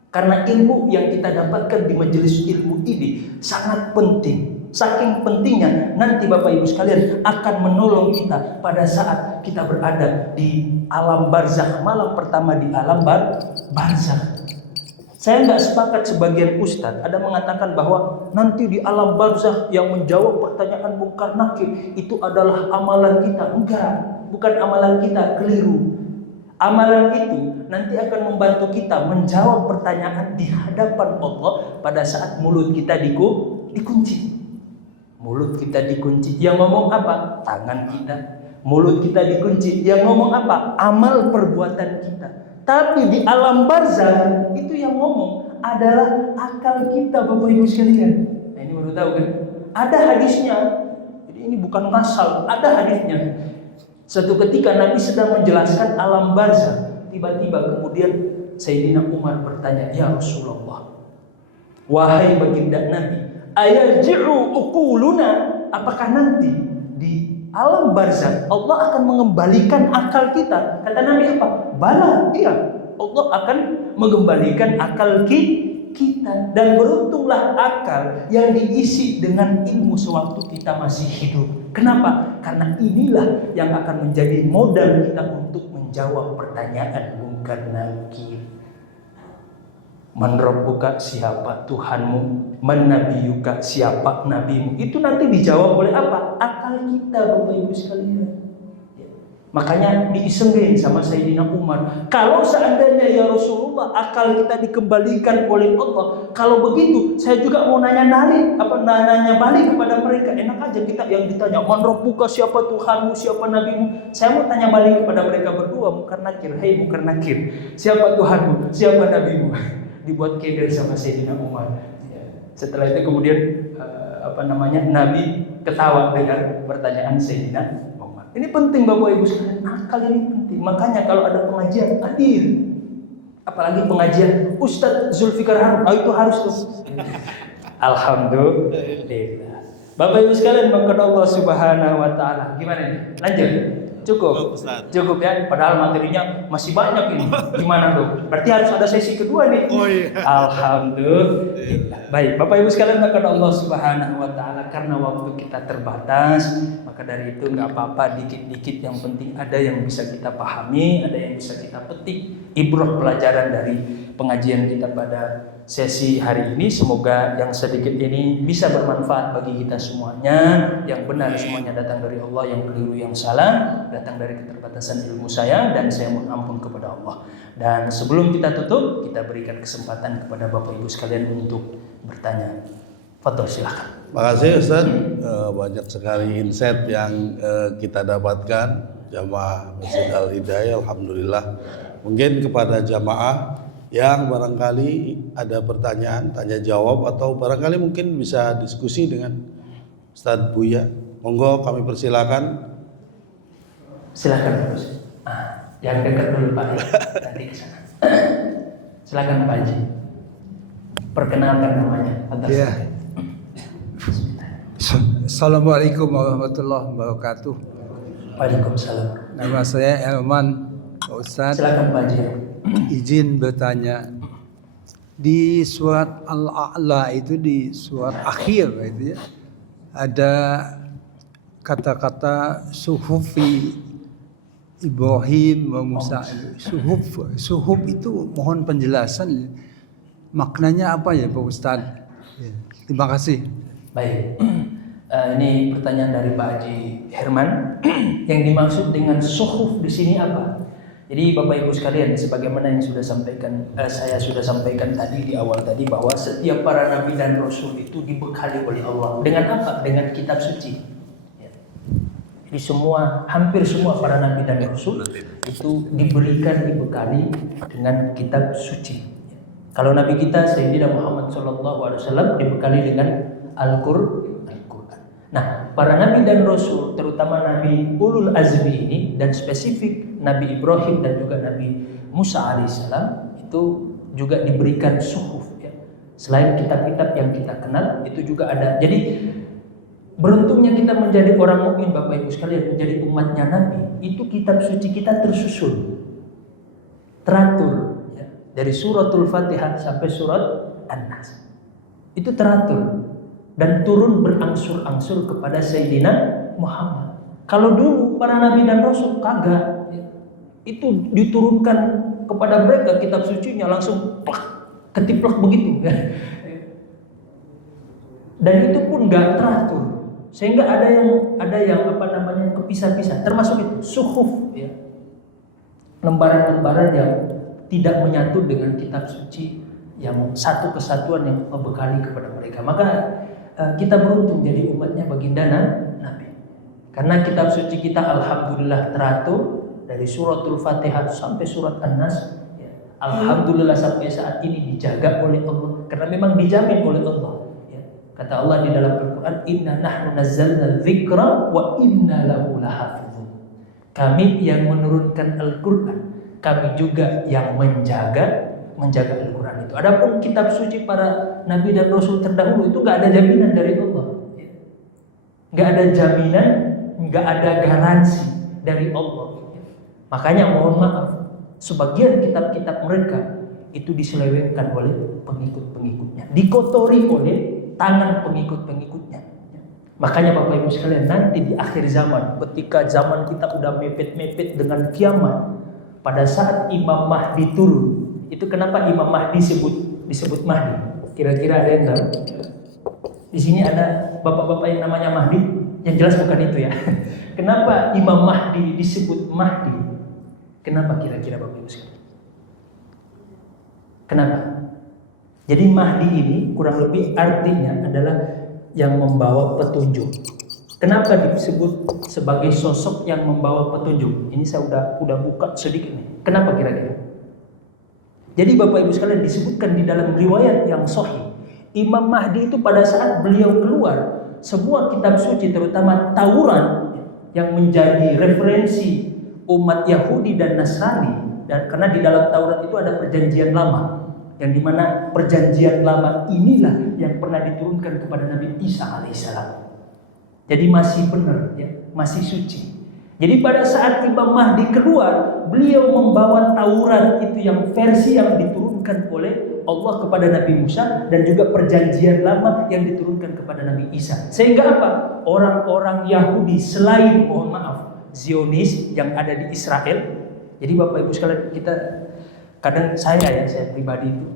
Karena ilmu yang kita dapatkan di majelis ilmu ini sangat penting. Saking pentingnya nanti Bapak Ibu sekalian akan menolong kita pada saat kita berada di alam barzakh, malam pertama di alam barzakh. Saya nggak sepakat sebagian ustadz ada mengatakan bahwa nanti di alam barzakh yang menjawab pertanyaan mungkar nakir itu adalah amalan kita. Enggak, bukan amalan kita, keliru. Amalan itu nanti akan membantu kita menjawab pertanyaan di hadapan Allah pada saat mulut kita dikunci. Mulut kita dikunci, yang ngomong apa? Tangan kita. Mulut kita dikunci, yang ngomong apa? Amal perbuatan kita. Tapi di alam barzakh itu yang ngomong adalah akal kita, Bapak Ibu sekalian. Nah, ini baru tahu kan? Ada hadisnya. Jadi ini bukan ngasal, ada hadisnya. Suatu ketika Nabi sedang menjelaskan alam barzakh, tiba-tiba kemudian Sayyidina Umar bertanya, "Ya Rasulullah, wahai baginda Nabi, ayarji'u uquluna?" Apakah nanti di alam barzakh Allah akan mengembalikan akal kita? Kata Nabi apa? Bala, iya. Allah akan mengembalikan akal kita. Dan beruntunglah akal yang diisi dengan ilmu sewaktu kita masih hidup. Kenapa? Karena inilah yang akan menjadi modal kita untuk menjawab pertanyaan mungkar nakir. Man rabbuka, siapa Tuhanmu? Man nabiyuka, siapa nabimu? Itu nanti dijawab oleh apa? Akal kita, Bapak Ibu sekalian. Makanya diisengin sama Sayyidina Umar, kalau seandainya ya Rasulullah akal kita dikembalikan oleh Allah, kalau begitu saya juga mau nanya balik kepada mereka. Enak aja kita yang ditanya, man rabbuka, siapa Tuhanmu, siapa nabimu. Saya mau tanya balik kepada mereka berdua, Munkar Nakir, hei Munkar Nakir, siapa Tuhanmu, siapa nabimu. Dibuat keder sama Sayyidina Umar. Setelah itu kemudian Nabi ketawa dengan pertanyaan Sayyidina. Ini penting Bapak Ibu sekalian, akal ini penting. Makanya kalau ada pengajian hadir, apalagi pengajian Ustadz Zulfikar Harun, itu harus tuh. Alhamdulillah. Bapak Ibu sekalian, maka Allah Subhanahu wa taala. Gimana nih? Lanjut. Cukup ya. Padahal materinya masih banyak ini. Gimana tuh? Berarti harus ada sesi kedua nih. Oh iya. Alhamdulillah. Baik, Bapak Ibu sekalian, maka Allah Subhanahu wa taala, karena waktu kita terbatas, maka dari itu nggak apa-apa, dikit-dikit yang penting ada yang bisa kita pahami, ada yang bisa kita petik ibrah pelajaran dari pengajian kita pada sesi hari ini. Semoga yang sedikit ini bisa bermanfaat bagi kita semuanya. Yang benar semuanya datang dari Allah, yang keliru, yang salah datang dari keterbatasan ilmu saya, dan saya mohon ampun kepada Allah. Dan sebelum kita tutup, kita berikan kesempatan kepada Bapak Ibu sekalian untuk bertanya. Fadhol, silakan. Makasih Ustaz, banyak sekali insight yang kita dapatkan jamaah Masjid Al Hidayah. Alhamdulillah. Mungkin kepada jamaah yang barangkali ada pertanyaan, tanya jawab, atau barangkali mungkin bisa diskusi dengan Ustaz Buya. Monggo kami persilakan. Silakan Terus. Yang dekat dulu Pak, nanti ke sana. Silakan Pak Haji. Perkenalkan namanya. Ya. Assalamualaikum warahmatullahi wabarakatuh. Waalaikumsalam. Nama saya Elman, Pak Ustadz. Silakan Pak Haji. Izin bertanya. Di surat Al-A'la itu, di surat akhir itu ya, ada kata-kata suhufi Ibrahim wa Musa. Suhuf itu mohon penjelasan maknanya apa ya Pak Ustadz? Ya. Terima kasih. Baik. Ini pertanyaan dari Pak Haji Herman. Yang dimaksud dengan suhuf di sini apa? Jadi Bapak Ibu sekalian, sebagaimana yang saya sudah sampaikan tadi di awal tadi, bahwa setiap para nabi dan rasul itu dibekali oleh Allah dengan apa? Dengan kitab suci. Ya. Jadi hampir semua para nabi dan rasul itu dibekali dengan kitab suci. Ya. Kalau nabi kita Sayyidina Muhammad SAW dibekali dengan Al-Qur'an. Nah, para nabi dan rasul, terutama nabi ulul azmi ini, dan spesifik Nabi Ibrahim dan juga Nabi Musa alaihissalam, itu juga diberikan suhuf. Ya. Selain kitab-kitab yang kita kenal, itu juga ada. Jadi beruntungnya kita menjadi orang mukmin, Bapak Ibu sekalian, menjadi umatnya Nabi. Itu kitab suci kita tersusun, teratur. Ya. Dari suratul Fatihah sampai surat An-Nas. Itu teratur. Dan turun berangsur-angsur kepada Sayyidina Muhammad. Kalau dulu para nabi dan rasul kagak, itu diturunkan kepada mereka kitab sucinya langsung ketiplak begitu. Dan itu pun nggak teratur, sehingga ada yang kepisah-pisah. Termasuk itu suhuf, ya. Lembaran-lembaran yang tidak menyatu dengan kitab suci, yang satu kesatuan yang membekali kepada mereka. Maka kita beruntung jadi umatnya baginda Nabi. Karena kitab suci kita alhamdulillah teratur dari suratul Fatihah sampai surat An-Nas. Ya. Alhamdulillah sampai saat ini dijaga oleh Allah, karena memang dijamin oleh Allah. Ya. Kata Allah di dalam Al-Quran, Inna nahnu nazzalna dzikra wa inna lahu lahafizun. Kami yang menurunkan Al-Quran, kami juga yang menjaga menjaga Al-Quran itu. Adapun kitab suci para nabi dan rasul terdahulu itu nggak ada jaminan dari Allah, nggak ada jaminan, nggak ada garansi dari Allah. Makanya mohon maaf, sebagian kitab-kitab mereka itu diselewengkan oleh pengikut-pengikutnya, dikotori oleh tangan pengikut-pengikutnya. Makanya Bapak Ibu sekalian, nanti di akhir zaman, ketika zaman kita udah mepet-mepet dengan kiamat, pada saat Imam Mahdi turun, itu kenapa Imam Mahdi disebut Mahdi? Kira-kira ada yang tahu? Di sini ada bapak-bapak yang namanya Mahdi, yang jelas bukan itu ya. Kenapa Imam Mahdi disebut Mahdi? Kenapa kira-kira Bapak Ibu sekalian? Kenapa? Jadi Mahdi ini kurang lebih artinya adalah yang membawa petunjuk. Kenapa disebut sebagai sosok yang membawa petunjuk? Ini saya udah buka sedikit nih. Kenapa kira-kira? Jadi Bapak Ibu sekalian, disebutkan di dalam riwayat yang sahih, Imam Mahdi itu pada saat beliau keluar, semua kitab suci terutama Taurat yang menjadi referensi umat Yahudi dan Nasrani, dan karena di dalam Taurat itu ada perjanjian lama, yang dimana perjanjian lama inilah yang pernah diturunkan kepada Nabi Isa alaihissalam. Jadi masih benar ya, masih suci. Jadi pada saat Imam Mahdi keluar, beliau membawa Taurat itu yang versi yang diturunkan oleh Allah kepada Nabi Musa, dan juga perjanjian lama yang diturunkan kepada Nabi Isa. Sehingga apa? Orang-orang Yahudi selain, mohon maaf, Zionis yang ada di Israel. Jadi Bapak Ibu sekalian, kita kadang saya pribadi itu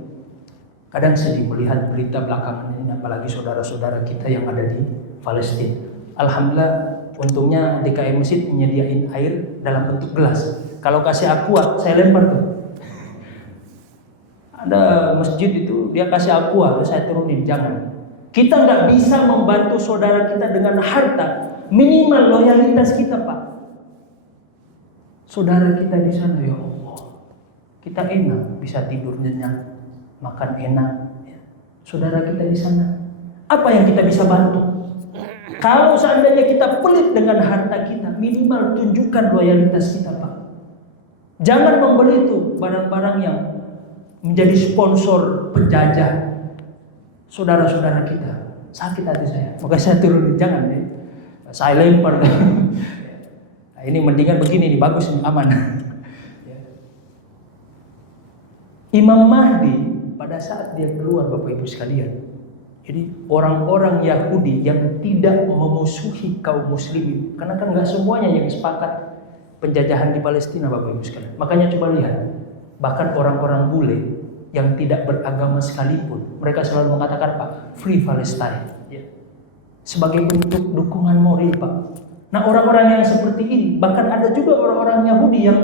kadang sedih melihat berita belakangan ini, apalagi saudara-saudara kita yang ada di Palestina. Alhamdulillah, untungnya DKM Masjid menyediain air dalam bentuk gelas. Kalau kasih aqua, saya lempar tuh. Ada masjid itu dia kasih aqua, saya turunin, jangan. Kita nggak bisa membantu saudara kita dengan harta, minimal loyalitas kita, Pak. Saudara kita di sana, ya Allah, kita enak, bisa tidur nyenyak, makan enak. Saudara kita di sana, apa yang kita bisa bantu? Kalau seandainya kita pelit dengan harta kita, minimal tunjukkan loyalitas kita, Pak. Jangan membeli itu barang-barang yang menjadi sponsor penjajah saudara-saudara kita. Sakit hati saya, maka saya turunin, jangan ya. Saya lempar. Nah, ini mendingan begini nih, bagus nih, aman. Imam Mahdi pada saat dia keluar, Bapak Ibu sekalian, jadi orang-orang Yahudi yang tidak memusuhi kaum muslimin, karena kan nggak semuanya yang sepakat penjajahan di Palestina, Bapak Ibu sekalian. Makanya coba lihat, bahkan orang-orang bule yang tidak beragama sekalipun, mereka selalu mengatakan, Pak, Free Palestine, ya, sebagai bentuk dukungan moral, Pak. Nah, orang-orang yang seperti ini, bahkan ada juga orang-orang Yahudi yang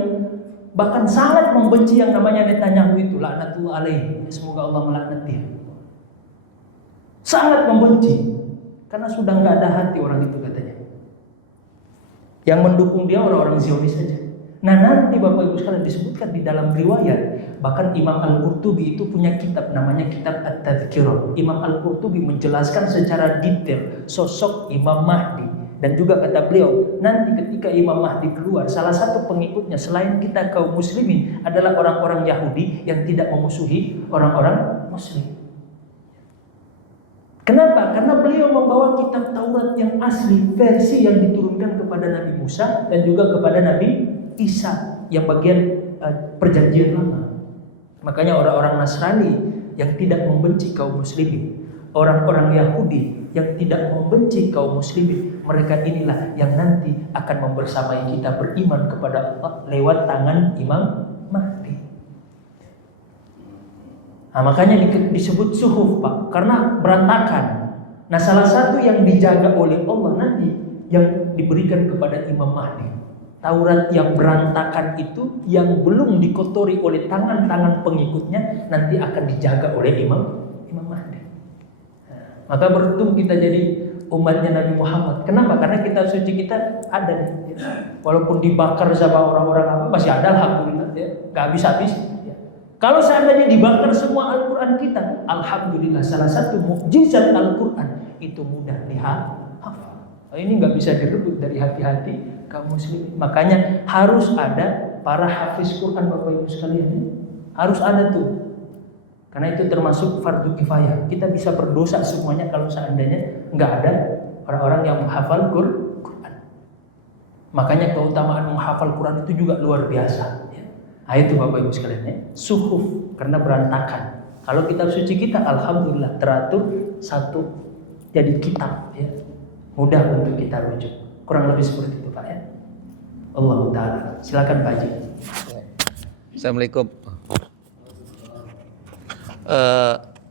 bahkan sangat membenci yang namanya Netanyahu itu, laknatullah alaihi, semoga Allah melaknat dia. Sangat membenci, karena sudah nggak ada hati orang itu katanya. Yang mendukung dia orang-orang Zionis saja. Nah, nanti Bapak Ibu sekalian disebutkan di dalam riwayat, bahkan Imam Al-Qurtubi itu punya kitab namanya kitab At-Tadhkirah. Imam Al-Qurtubi menjelaskan secara detail sosok Imam Mahdi, dan juga kata beliau, nanti ketika Imam Mahdi keluar, salah satu pengikutnya selain kita kaum muslimin adalah orang-orang Yahudi yang tidak memusuhi orang-orang muslim. Kenapa? Karena beliau membawa kitab Taurat yang asli, versi yang diturunkan kepada Nabi Musa dan juga kepada Nabi Isa yang bagian perjanjian lama. Makanya orang-orang Nasrani yang tidak membenci kaum muslimin, orang-orang Yahudi yang tidak membenci kaum muslimin, mereka inilah yang nanti akan membersamai kita beriman kepada Allah lewat tangan Imam Mahdi. Nah, makanya disebut suhuf, Pak, karena berantakan. Nah, salah satu yang dijaga oleh Allah nanti yang diberikan kepada Imam Mahdi, Taurat yang berantakan itu, yang belum dikotori oleh tangan-tangan pengikutnya, nanti akan dijaga oleh Imam Mahdi. Nah, maka beruntung kita jadi umatnya Nabi Muhammad. Kenapa? Karena kitab suci kita ada nih. Walaupun dibakar sama orang-orang apa, masih ada, alhamdulillah, ya, gak habis-habis. Kalau seandainya dibakar semua Al-Quran kita, alhamdulillah, salah satu mukjizat Al-Quran itu mudah dihafal. Ini nggak bisa direbut dari hati-hati kaum muslimin. Makanya harus ada para hafiz Quran, Bapak Ibu sekalian. Harus ada tuh Karena itu termasuk fardu kifayah. Kita bisa berdosa semuanya kalau seandainya nggak ada orang-orang yang menghafal Quran. Makanya keutamaan menghafal Quran itu juga luar biasa. Ya. Nah, itu Bapak Ibu sekalian ya. Suhuf karena berantakan. Kalau kitab suci kita, alhamdulillah teratur satu jadi kitab. Ya. Mudah untuk kita rujuk. Kurang lebih seperti itu Pak ya. Allah Ta'ala. Silakan Pak Haji. Assalamualaikum.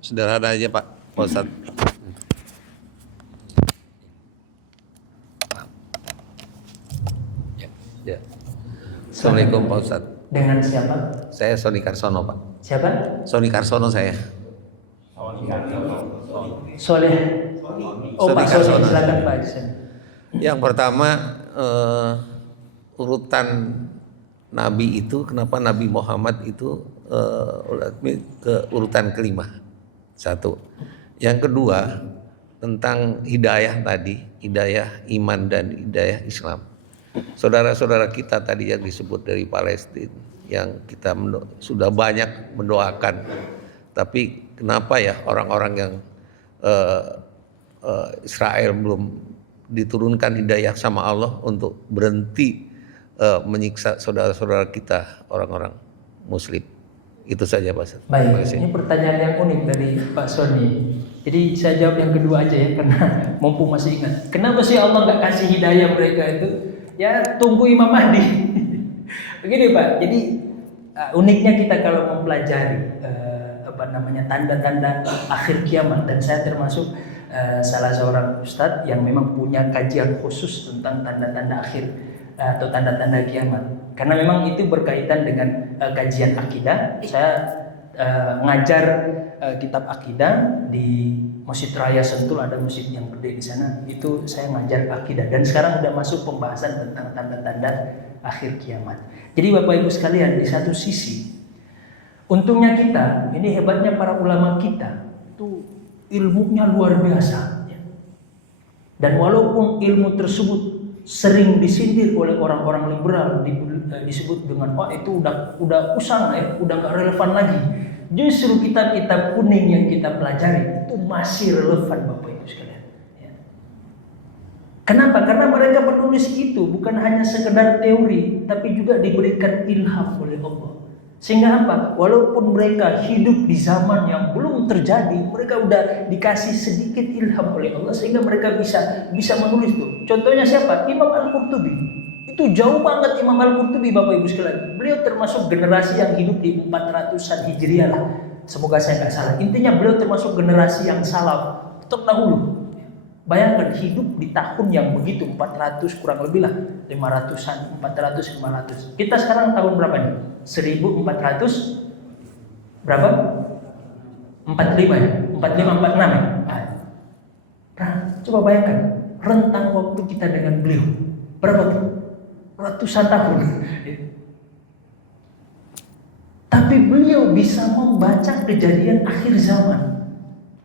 Sederhana aja Pak Ustadz. Ya. Assalamualaikum Pak Ustadz. Dengan siapa? Saya Sony Karsono Pak. Siapa? Sony Karsono saya. Soleh. Oh Sony Pak Soleh, Karsono. silakan Pak Haji. Yang pertama urutan Nabi itu, kenapa Nabi Muhammad itu ke urutan kelima. Satu. Yang kedua tentang hidayah tadi, hidayah iman dan hidayah Islam. Saudara-saudara kita tadi yang disebut dari Palestina, yang kita sudah banyak mendoakan, tapi kenapa ya orang-orang yang Israel belum diturunkan hidayah sama Allah untuk berhenti menyiksa saudara-saudara kita orang-orang Muslim. Itu saja Pak Ustaz. Terima Baik, kasih. ini pertanyaan yang unik dari Pak Sony. Jadi saya jawab yang kedua aja ya, karena mumpung masih ingat. Kenapa sih Allah nggak kasih hidayah mereka itu? Ya tunggu Imam Mahdi. Begini Pak, jadi uniknya kita kalau mempelajari tanda-tanda akhir kiamat, dan saya termasuk salah seorang ustadz yang memang punya kajian khusus tentang tanda-tanda akhir atau tanda-tanda kiamat. Karena memang itu berkaitan dengan kajian akidah. Saya ngajar kitab akidah di Masjid Raya Sentul, ada masjid yang gede di sana. Itu saya ngajar akidah, dan sekarang udah masuk pembahasan tentang tanda-tanda akhir kiamat. Jadi Bapak Ibu sekalian, di satu sisi untungnya kita, ini hebatnya para ulama kita, itu ilmunya luar biasa. Dan walaupun ilmu tersebut sering disindir oleh orang-orang liberal, disebut dengan itu udah usang ya, udah nggak relevan lagi. Justru kitab-kitab kuning yang kita pelajari itu masih relevan Bapak Ibu sekalian. Ya. Kenapa? Karena mereka menulis itu bukan hanya sekedar teori, tapi juga diberikan ilham oleh Allah. Sehingga apa? Walaupun mereka hidup di zaman yang belum terjadi, mereka udah dikasih sedikit ilham oleh Allah sehingga mereka bisa menulis itu. Contohnya siapa? Imam Al-Qurtubi. Itu jauh banget Imam Al-Qurtubi Bapak Ibu sekalian. Beliau termasuk generasi yang hidup di 400-an Hijriah lah. Semoga saya nggak salah. Intinya beliau termasuk generasi yang salaf terdahulu. Bayangkan hidup di tahun yang begitu 400 kurang lebih lah 500-an, 400, 500. Kita sekarang tahun berapa nih? 1400 berapa? 45 ya? 45, 46 ya? Nah, coba bayangkan rentang waktu kita dengan beliau berapa tuh? Ratusan tahun. Tapi beliau bisa membaca kejadian akhir zaman.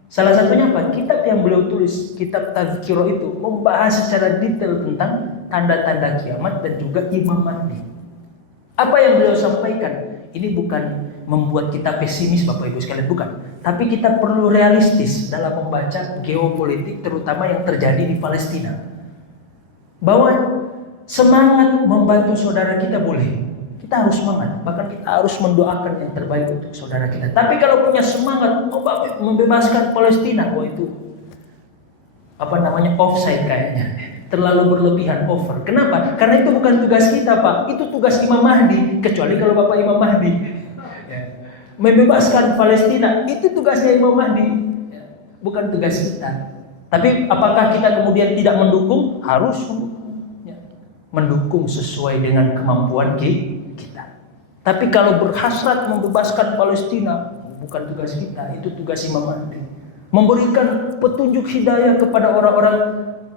Salah satunya apa? Kitab yang beliau tulis, kitab Tazkirah itu membahas secara detail tentang tanda-tanda kiamat dan juga Imam Mahdi. Apa yang beliau sampaikan? Ini bukan membuat kita pesimis Bapak Ibu sekalian, bukan. Tapi kita perlu realistis dalam membaca geopolitik terutama yang terjadi di Palestina. Bahwa semangat membantu saudara kita boleh. Kita harus semangat, bahkan kita harus mendoakan yang terbaik untuk saudara kita. Tapi kalau punya semangat membebaskan Palestina, itu offside kayaknya, terlalu berlebihan, over. Kenapa? Karena itu bukan tugas kita Pak, itu tugas Imam Mahdi. Kecuali kalau Bapak Imam Mahdi membebaskan Palestina, itu tugasnya Imam Mahdi, bukan tugas kita. Tapi apakah kita kemudian tidak mendukung? Harus mendukung sesuai dengan kemampuan kita. Tapi kalau berhasrat membebaskan Palestina, bukan tugas kita, itu tugas Imam Mahdi. Memberikan petunjuk hidayah kepada orang-orang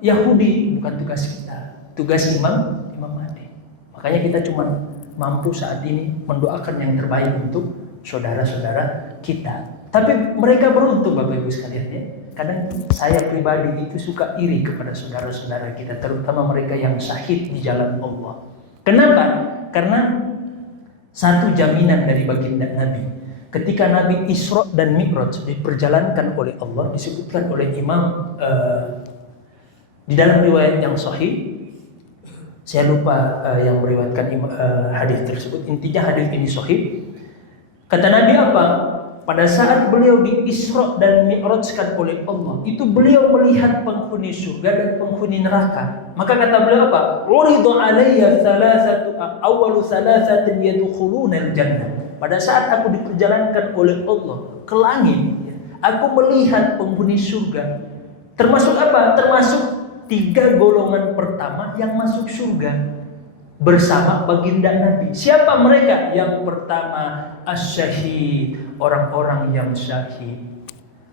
Yahudi, bukan tugas kita, tugas Imam Mahdi. Makanya kita cuma mampu saat ini mendoakan yang terbaik untuk saudara-saudara kita. Tapi mereka beruntung Bapak Ibu sekalian ya. Kadang saya pribadi itu suka iri kepada saudara-saudara kita, terutama mereka yang syahid di jalan Allah. Kenapa? Karena satu jaminan dari baginda Nabi, ketika Nabi Isra dan Mi'raj diperjalankan oleh Allah, disebutkan oleh Imam di dalam riwayat yang sahih, saya lupa yang meriwayatkan hadis tersebut, intinya hadis ini sahih. Kata Nabi apa? Pada saat beliau di Isra dan Mi'rajkan oleh Allah, itu beliau melihat penghuni surga dan penghuni neraka. Maka kata beliau apa? Uridu alayya awwalu thalathatin yadkhuluna al-jannah. Pada saat aku diperjalankan oleh Allah ke langit, aku melihat penghuni surga. Termasuk apa? Termasuk 3 golongan pertama yang masuk surga bersama baginda Nabi. Siapa mereka? Yang pertama, asyahid, orang-orang yang syahid,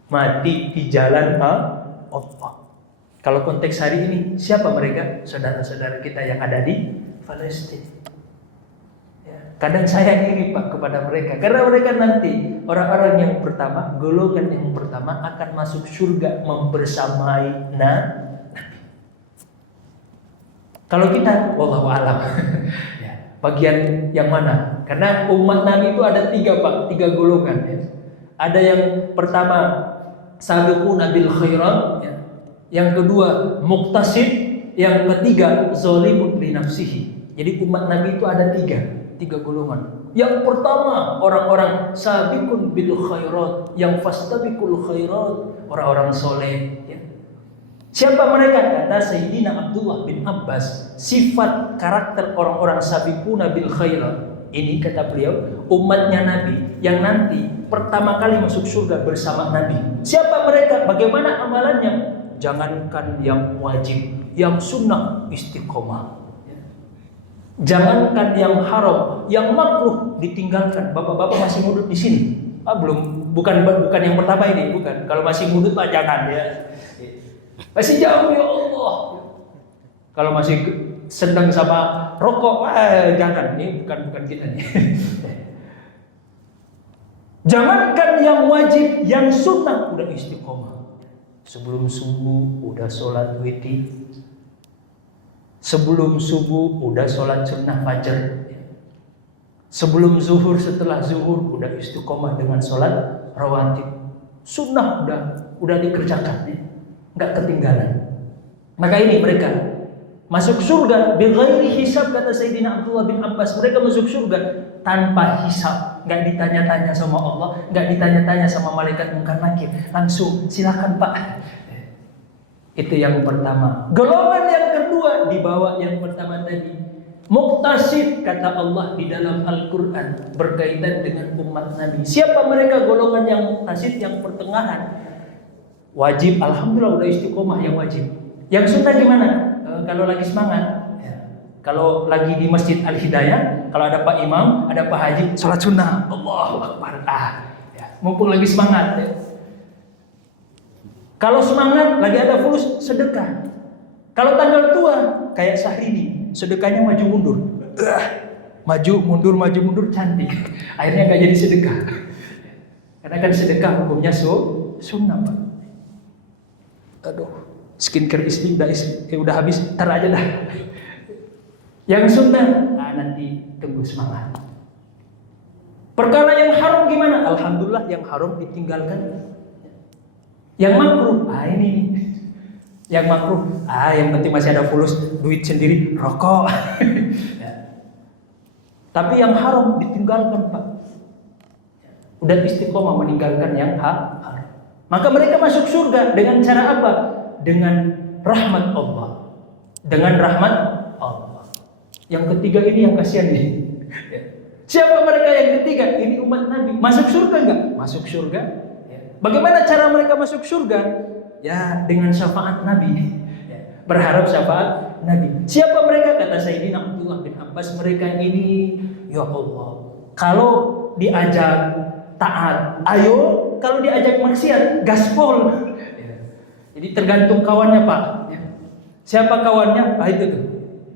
mati di jalan Allah. Kalau konteks hari ini, siapa mereka? Saudara-saudara kita yang ada di Palestina. Ya, kadang saya iri Pak kepada mereka, karena mereka nanti orang-orang yang pertama, golongan yang pertama akan masuk surga membersamai Nabi. Kalau kita, wallahu a'lam, ya, bagian yang mana? Karena umat Nabi itu ada 3 Pak, 3 golongan. Ya. Ada yang pertama sabiquna bil khairat, ya. Yang kedua muqtasid, yang ketiga zalimun li nafsihi. Jadi umat Nabi itu ada 3 golongan. Yang pertama orang-orang sabiqun bil khairat, yang fastabiqul khairat, orang-orang soleh. Ya. Siapa mereka? Kata Sayyidina Abdullah bin Abbas, sifat karakter orang-orang sabiquna bil khairat ini, kata beliau, umatnya Nabi yang nanti pertama kali masuk surga bersama Nabi. Siapa mereka? Bagaimana amalannya? Jangankan yang wajib, yang sunnah istiqomah. Jangankan yang haram, yang makruh ditinggalkan. Bapak-bapak masih mudut di sini? Bukan yang pertama ini, bukan. Kalau masih mudut Pak jangan ya. Masih jauh ya Allah. Kalau masih sedang sama rokok, jangan. Ini bukan kita nih. Jangankan yang wajib, yang sunnah udah istiqomah. Sebelum subuh udah sholat witir. Sebelum subuh udah sholat sunnah fajar. Sebelum zuhur, setelah zuhur udah istiqomah dengan sholat rawatib. Sunnah udah dikerjakan. Nggak ketinggalan. Maka ini mereka masuk surga bighairi hisab, kata Sayyidina Abdullah bin Abbas. Mereka masuk surga tanpa hisab, nggak ditanya-tanya sama Allah, nggak ditanya-tanya sama malaikat mungkar nakir, langsung silakan Pak. Itu yang pertama. Golongan yang kedua di bawah yang pertama tadi, muqtasid, kata Allah di dalam Al-Quran berkaitan dengan umat Nabi. Siapa mereka golongan yang muqtasid, yang pertengahan? Wajib, alhamdulillah udah istiqomah yang wajib. Yang sunnah gimana? Kalau lagi semangat, ya. Kalau lagi di Masjid Al-Hidayah, kalau ada Pak Imam, ada Pak Haji, sholat sunnah, Allahu Akbar. Ya. Mumpung lagi semangat. Ya. Kalau semangat, lagi ada fulus, sedekah. Kalau tanggal tua, kayak Syahrini, sedekahnya maju mundur. Maju mundur, cantik. Akhirnya nggak jadi sedekah. Karena kan sedekah hukumnya sunnah Pak. Aduh, skincare istri udah habis, ntar aja dah. Yang sunnah, nanti tunggu semangat. Perkara yang haram gimana? Alhamdulillah yang haram ditinggalkan. Yang makruh, ini. Yang makruh, yang penting masih ada fulus, duit sendiri, rokok. Ya. Tapi yang haram ditinggalkan Pak. Udah istiqomah meninggalkan yang haram. Maka mereka masuk surga dengan cara apa? Dengan rahmat Allah. Dengan rahmat Allah. Yang ketiga ini yang kasihan nih. Siapa mereka yang ketiga? Ini umat Nabi. Masuk surga enggak? Masuk surga. Bagaimana cara mereka masuk surga? Ya, dengan syafaat Nabi. Berharap syafaat Nabi. Siapa mereka? Kata Sayyidina Abdullah bin Abbas, mereka ini, ya Allah, kalau diajak taat, ayo. Kalau diajak maksiat, gaspol. Jadi tergantung kawannya Pak. Siapa kawannya? Itu tuh.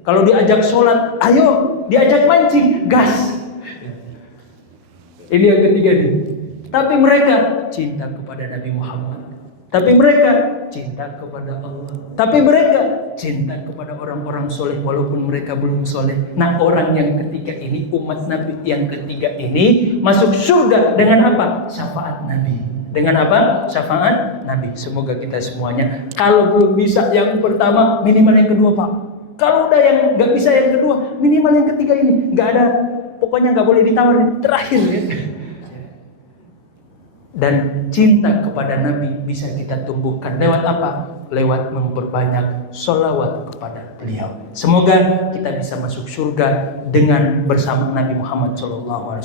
Kalau diajak sholat, ayo. Diajak mancing, gas. Ini yang ketiga nih. Tapi mereka cinta kepada Nabi Muhammad, Tapi mereka cinta kepada Allah. Tapi mereka cinta kepada orang-orang soleh walaupun mereka belum soleh. Nah, orang yang ketiga ini, umat Nabi yang ketiga ini masuk surga dengan apa? Syafaat Nabi. Dengan apa? Syafaat Nabi. Semoga kita semuanya, kalau belum bisa yang pertama, minimal yang kedua, Pak. Kalau udah yang nggak bisa yang kedua, minimal yang ketiga ini. Nggak ada, pokoknya nggak boleh ditawar. Terakhir ya. Dan cinta kepada Nabi bisa kita tumbuhkan lewat apa? Lewat memperbanyak sholawat kepada beliau. Semoga kita bisa masuk surga dengan bersama Nabi Muhammad SAW.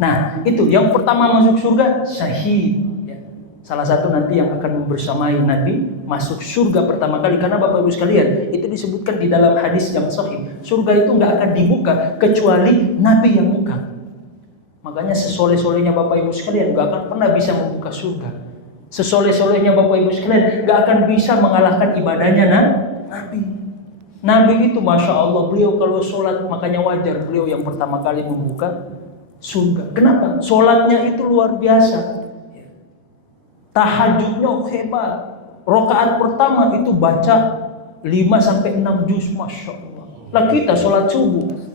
Nah, itu yang pertama masuk surga syahid. Ya. Salah satu nanti yang akan membersamai Nabi masuk surga pertama kali, karena Bapak Ibu sekalian itu disebutkan di dalam hadis yang sahih. Surga itu nggak akan dibuka kecuali Nabi yang buka. Makanya sesoleh-solehnya Bapak Ibu sekalian gak akan pernah bisa membuka surga. Sesoleh-solehnya Bapak Ibu sekalian gak akan bisa mengalahkan ibadahnya Nabi. Nabi itu Masya Allah, beliau kalau sholat, makanya wajar beliau yang pertama kali membuka surga. Kenapa? Sholatnya itu luar biasa. Tahajudnya hebat. Rakaat pertama itu baca 5-6 juz, Masya Allah. Lah kita sholat subuh,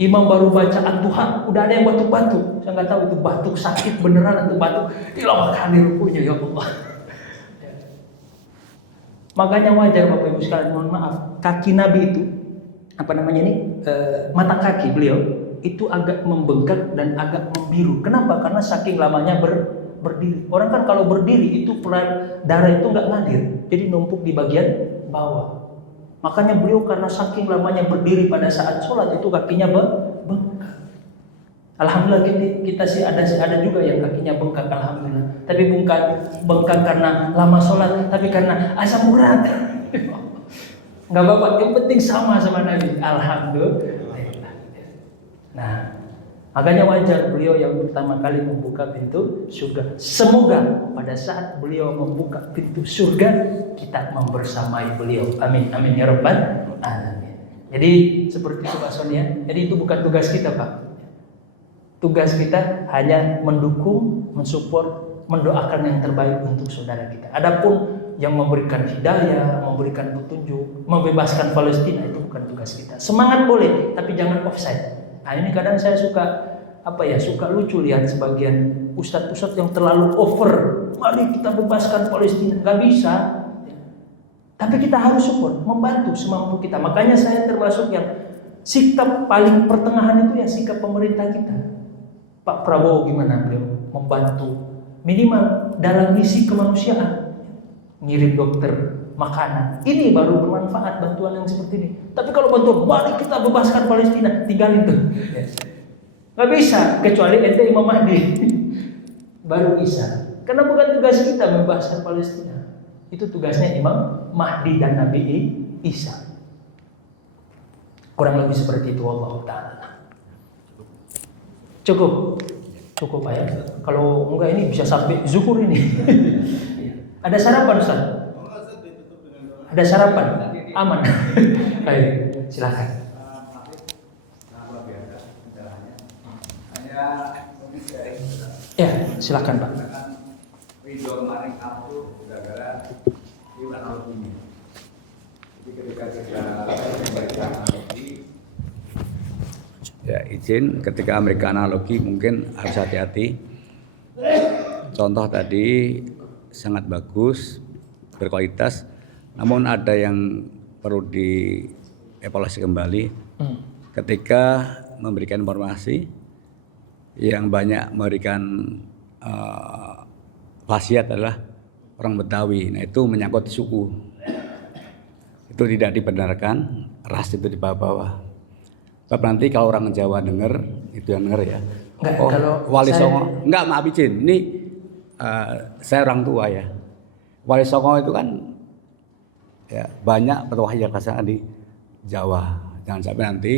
imam baru baca ad-duha, udah ada yang batuk-batuk. Saya nggak tahu itu batuk sakit beneran atau batuk. Lama kali rukunya, ya Allah. Makanya wajar Bapak Ibu sekalian, mohon maaf, kaki Nabi itu, apa namanya ini, mata kaki beliau itu agak membengkak dan agak membiru. Kenapa? Karena saking lamanya berdiri. Orang kan kalau berdiri itu darah itu nggak ngalir, jadi numpuk di bagian bawah. Makanya beliau karena saking lamanya berdiri pada saat sholat itu kakinya bengkak. Alhamdulillah kita sih ada juga yang kakinya bengkak, alhamdulillah. Tapi bengkak karena lama sholat, tapi karena asam urat. Nggak apa-apa, yang penting sama Nabi. Alhamdulillah. Nah, makanya wajar beliau yang pertama kali membuka pintu surga. Semoga pada saat beliau membuka pintu surga, kita membersamai beliau. Amin, amin ya rabbal alamin. Jadi seperti itu Pak Sonia. Jadi itu bukan tugas kita, Pak. Tugas kita hanya mendukung, mensupport, mendoakan yang terbaik untuk saudara kita. Adapun yang memberikan hidayah, memberikan petunjuk, membebaskan Palestina, itu bukan tugas kita. Semangat boleh, tapi jangan offside. Nah, ini kadang saya suka lucu lihat sebagian ustadz-ustadz yang terlalu over. Mari kita bebaskan Palestina, nggak bisa. Tapi kita harus support, membantu semampu kita. Makanya saya termasuk yang sikap paling pertengahan itu ya sikap pemerintah kita. Pak Prabowo gimana beliau membantu minimal dalam misi kemanusiaan, ngirim dokter, makanan. Ini baru bermanfaat bantuan yang seperti ini. Tapi kalau bantuan, mari kita bebaskan Palestina, tinggalin tuh. Nggak bisa, kecuali ente Imam Mahdi. Baru bisa. Karena bukan tugas kita membebaskan Palestina. Itu tugasnya Imam Mahdi dan Nabi Isa. Kurang lebih seperti itu, Allah Ta'ala. Cukup Pak ya. Kalau enggak ini bisa sampai zuhur ini. Ada sarapan Ustaz? Ada sarapan? Aman. Baik, silakan. Ya, silakan Pak. Video kemarin itu gara-gara di analogi. Jadi ketika kita membaca analogi, ya izin ketika Amerika analogi mungkin harus hati-hati. Contoh tadi sangat bagus, berkualitas, namun ada yang perlu dievaluasi kembali. Ketika memberikan informasi yang banyak memberikan wasiat adalah orang Betawi, nah itu menyangkut suku, itu tidak dibenarkan, ras itu di bawah-bawah. Sebab nanti kalau orang Jawa dengar, itu yang dengar ya. Enggak, oh, kalau Wali saya... Songo, enggak maaf izin, ini saya orang tua ya. Wali Songo itu kan ya banyak petuah yang kasar di Jawa. Jangan sampai nanti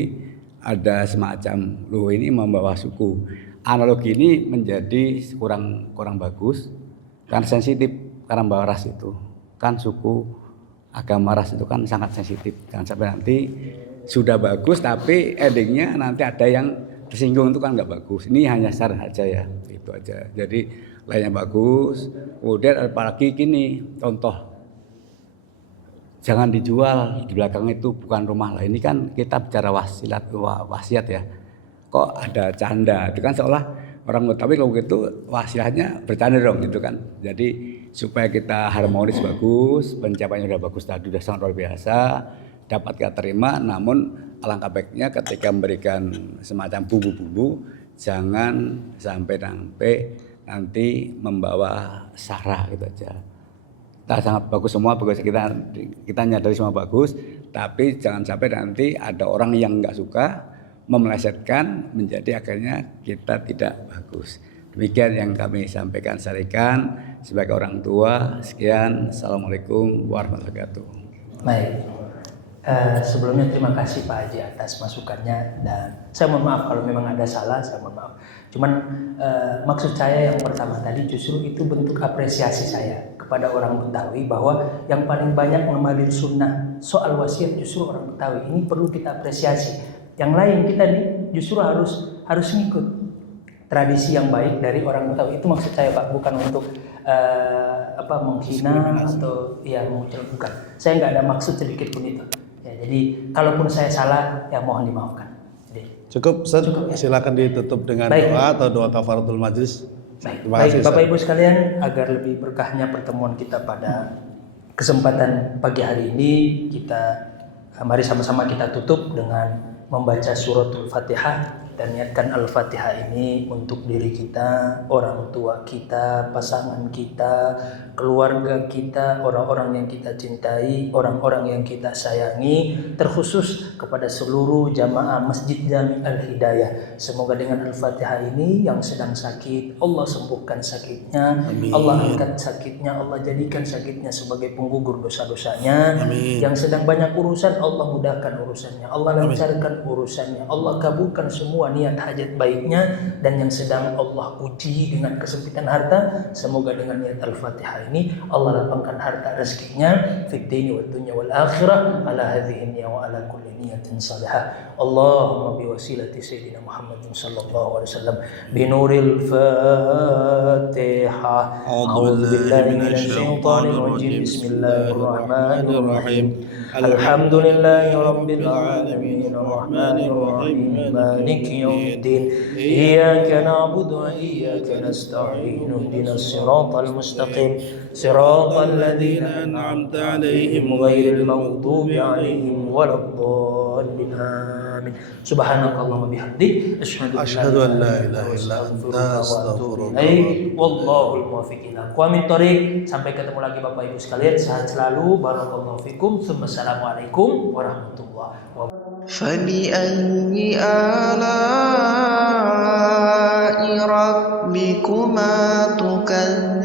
ada semacam lu ini membawa suku. Analogi ini menjadi kurang bagus, kan sensitif karena bawa ras itu, kan suku, agama, ras itu kan sangat sensitif. Jangan sampai nanti sudah bagus tapi endingnya nanti ada yang tersinggung, itu kan nggak bagus. Ini hanya saran aja ya, itu aja. Jadi lainnya bagus. Kemudian apalagi gini, contoh, jangan dijual, di belakang itu bukan rumah lah. Ini kan kita bicara wasiat ya. Kok ada canda? Itu kan seolah orang Betawi kalau gitu wasiatnya bercanda dong gitu kan. Jadi supaya kita harmonis bagus, pencapaiannya udah bagus tadi, udah sangat luar biasa, dapat kita terima. Namun alangkah baiknya ketika memberikan semacam bumbu-bumbu, jangan sampai nanti membawa sara gitu aja. Kita sangat bagus semua, bagus kita nyadari semua bagus, tapi jangan sampai nanti ada orang yang nggak suka memelesetkan menjadi akhirnya kita tidak bagus. Demikian yang kami sampaikan sebagai orang tua. Sekian, assalamualaikum warahmatullahi wabarakatuh. Baik. Sebelumnya terima kasih Pak Haji atas masukannya, dan saya mohon maaf kalau memang ada salah, saya mohon maaf. Cuman maksud saya yang pertama tadi justru itu bentuk apresiasi saya kepada orang Betawi, bahwa yang paling banyak mengamalkan sunnah soal wasiat justru orang Betawi. Ini perlu kita apresiasi. Yang lain kita nih justru harus ngikut tradisi yang baik dari orang Betawi. Itu maksud saya Pak, bukan untuk menghina atau ya mengucilkan, bukan. Saya nggak ada maksud sedikit pun itu. Ya, jadi kalaupun saya salah ya mohon dimaafkan. Cukup, Ustaz. Ya. Silakan ditutup dengan doa atau doa kafaratul majlis. Baik, Bapak Ibu sekalian, agar lebih berkahnya pertemuan kita pada kesempatan pagi hari ini, mari sama-sama kita tutup dengan membaca suratul Fatihah dan niatkan Al-Fatihah ini untuk diri kita, orang tua kita, pasangan kita, keluarga kita, orang-orang yang kita cintai, orang-orang yang kita sayangi, terkhusus kepada seluruh jamaah Masjid Jami Al-Hidayah. Semoga dengan Al-Fatihah ini yang sedang sakit, Allah sembuhkan sakitnya. Amin. Allah angkat sakitnya, Allah jadikan sakitnya sebagai penggugur dosa-dosanya. Amin. Yang sedang banyak urusan, Allah mudahkan urusannya, Allah lancarkan urusannya, Allah kabulkan semua niat hajat baiknya. Dan yang sedang Allah uji dengan kesempitan harta, semoga dengan niat Al-Fatihah ini Allah lapangkan harta rezekinya fid dini wad dunya wal akhirah ala hadhihi niyya wa ala kulli niyatin salihah. Allahumma bi wasilati sayyidina Muhammadin sallallahu alaihi wasallam bi nuril Fatihah. A'udzu billahi minasy syaithanir rajim. Bismillahirrahmanirrahim. Alhamdulillahi rabbil alamin arrahmanir rahim maliki yaumiddin iyyaka na'budu wa iyyaka nasta'in ihdinas siratal mustaqim siratal ladzina an'amta 'alaihim ghairil maghdubi 'alaihim waladdallin amin. Subhanakallahumma bihamdik asyhadu an la ilaha illa anta astaghfiruka wa atubu ilaik. Wallahul muwaffiq ila aqwamit thoriq. Sampai ketemu lagi Bapak Ibu sekalian, sehat selalu, barakallahu fikum. Assalamualaikum warahmatullahi wabarakatuh. فبأي آلاء ربكما تكذبان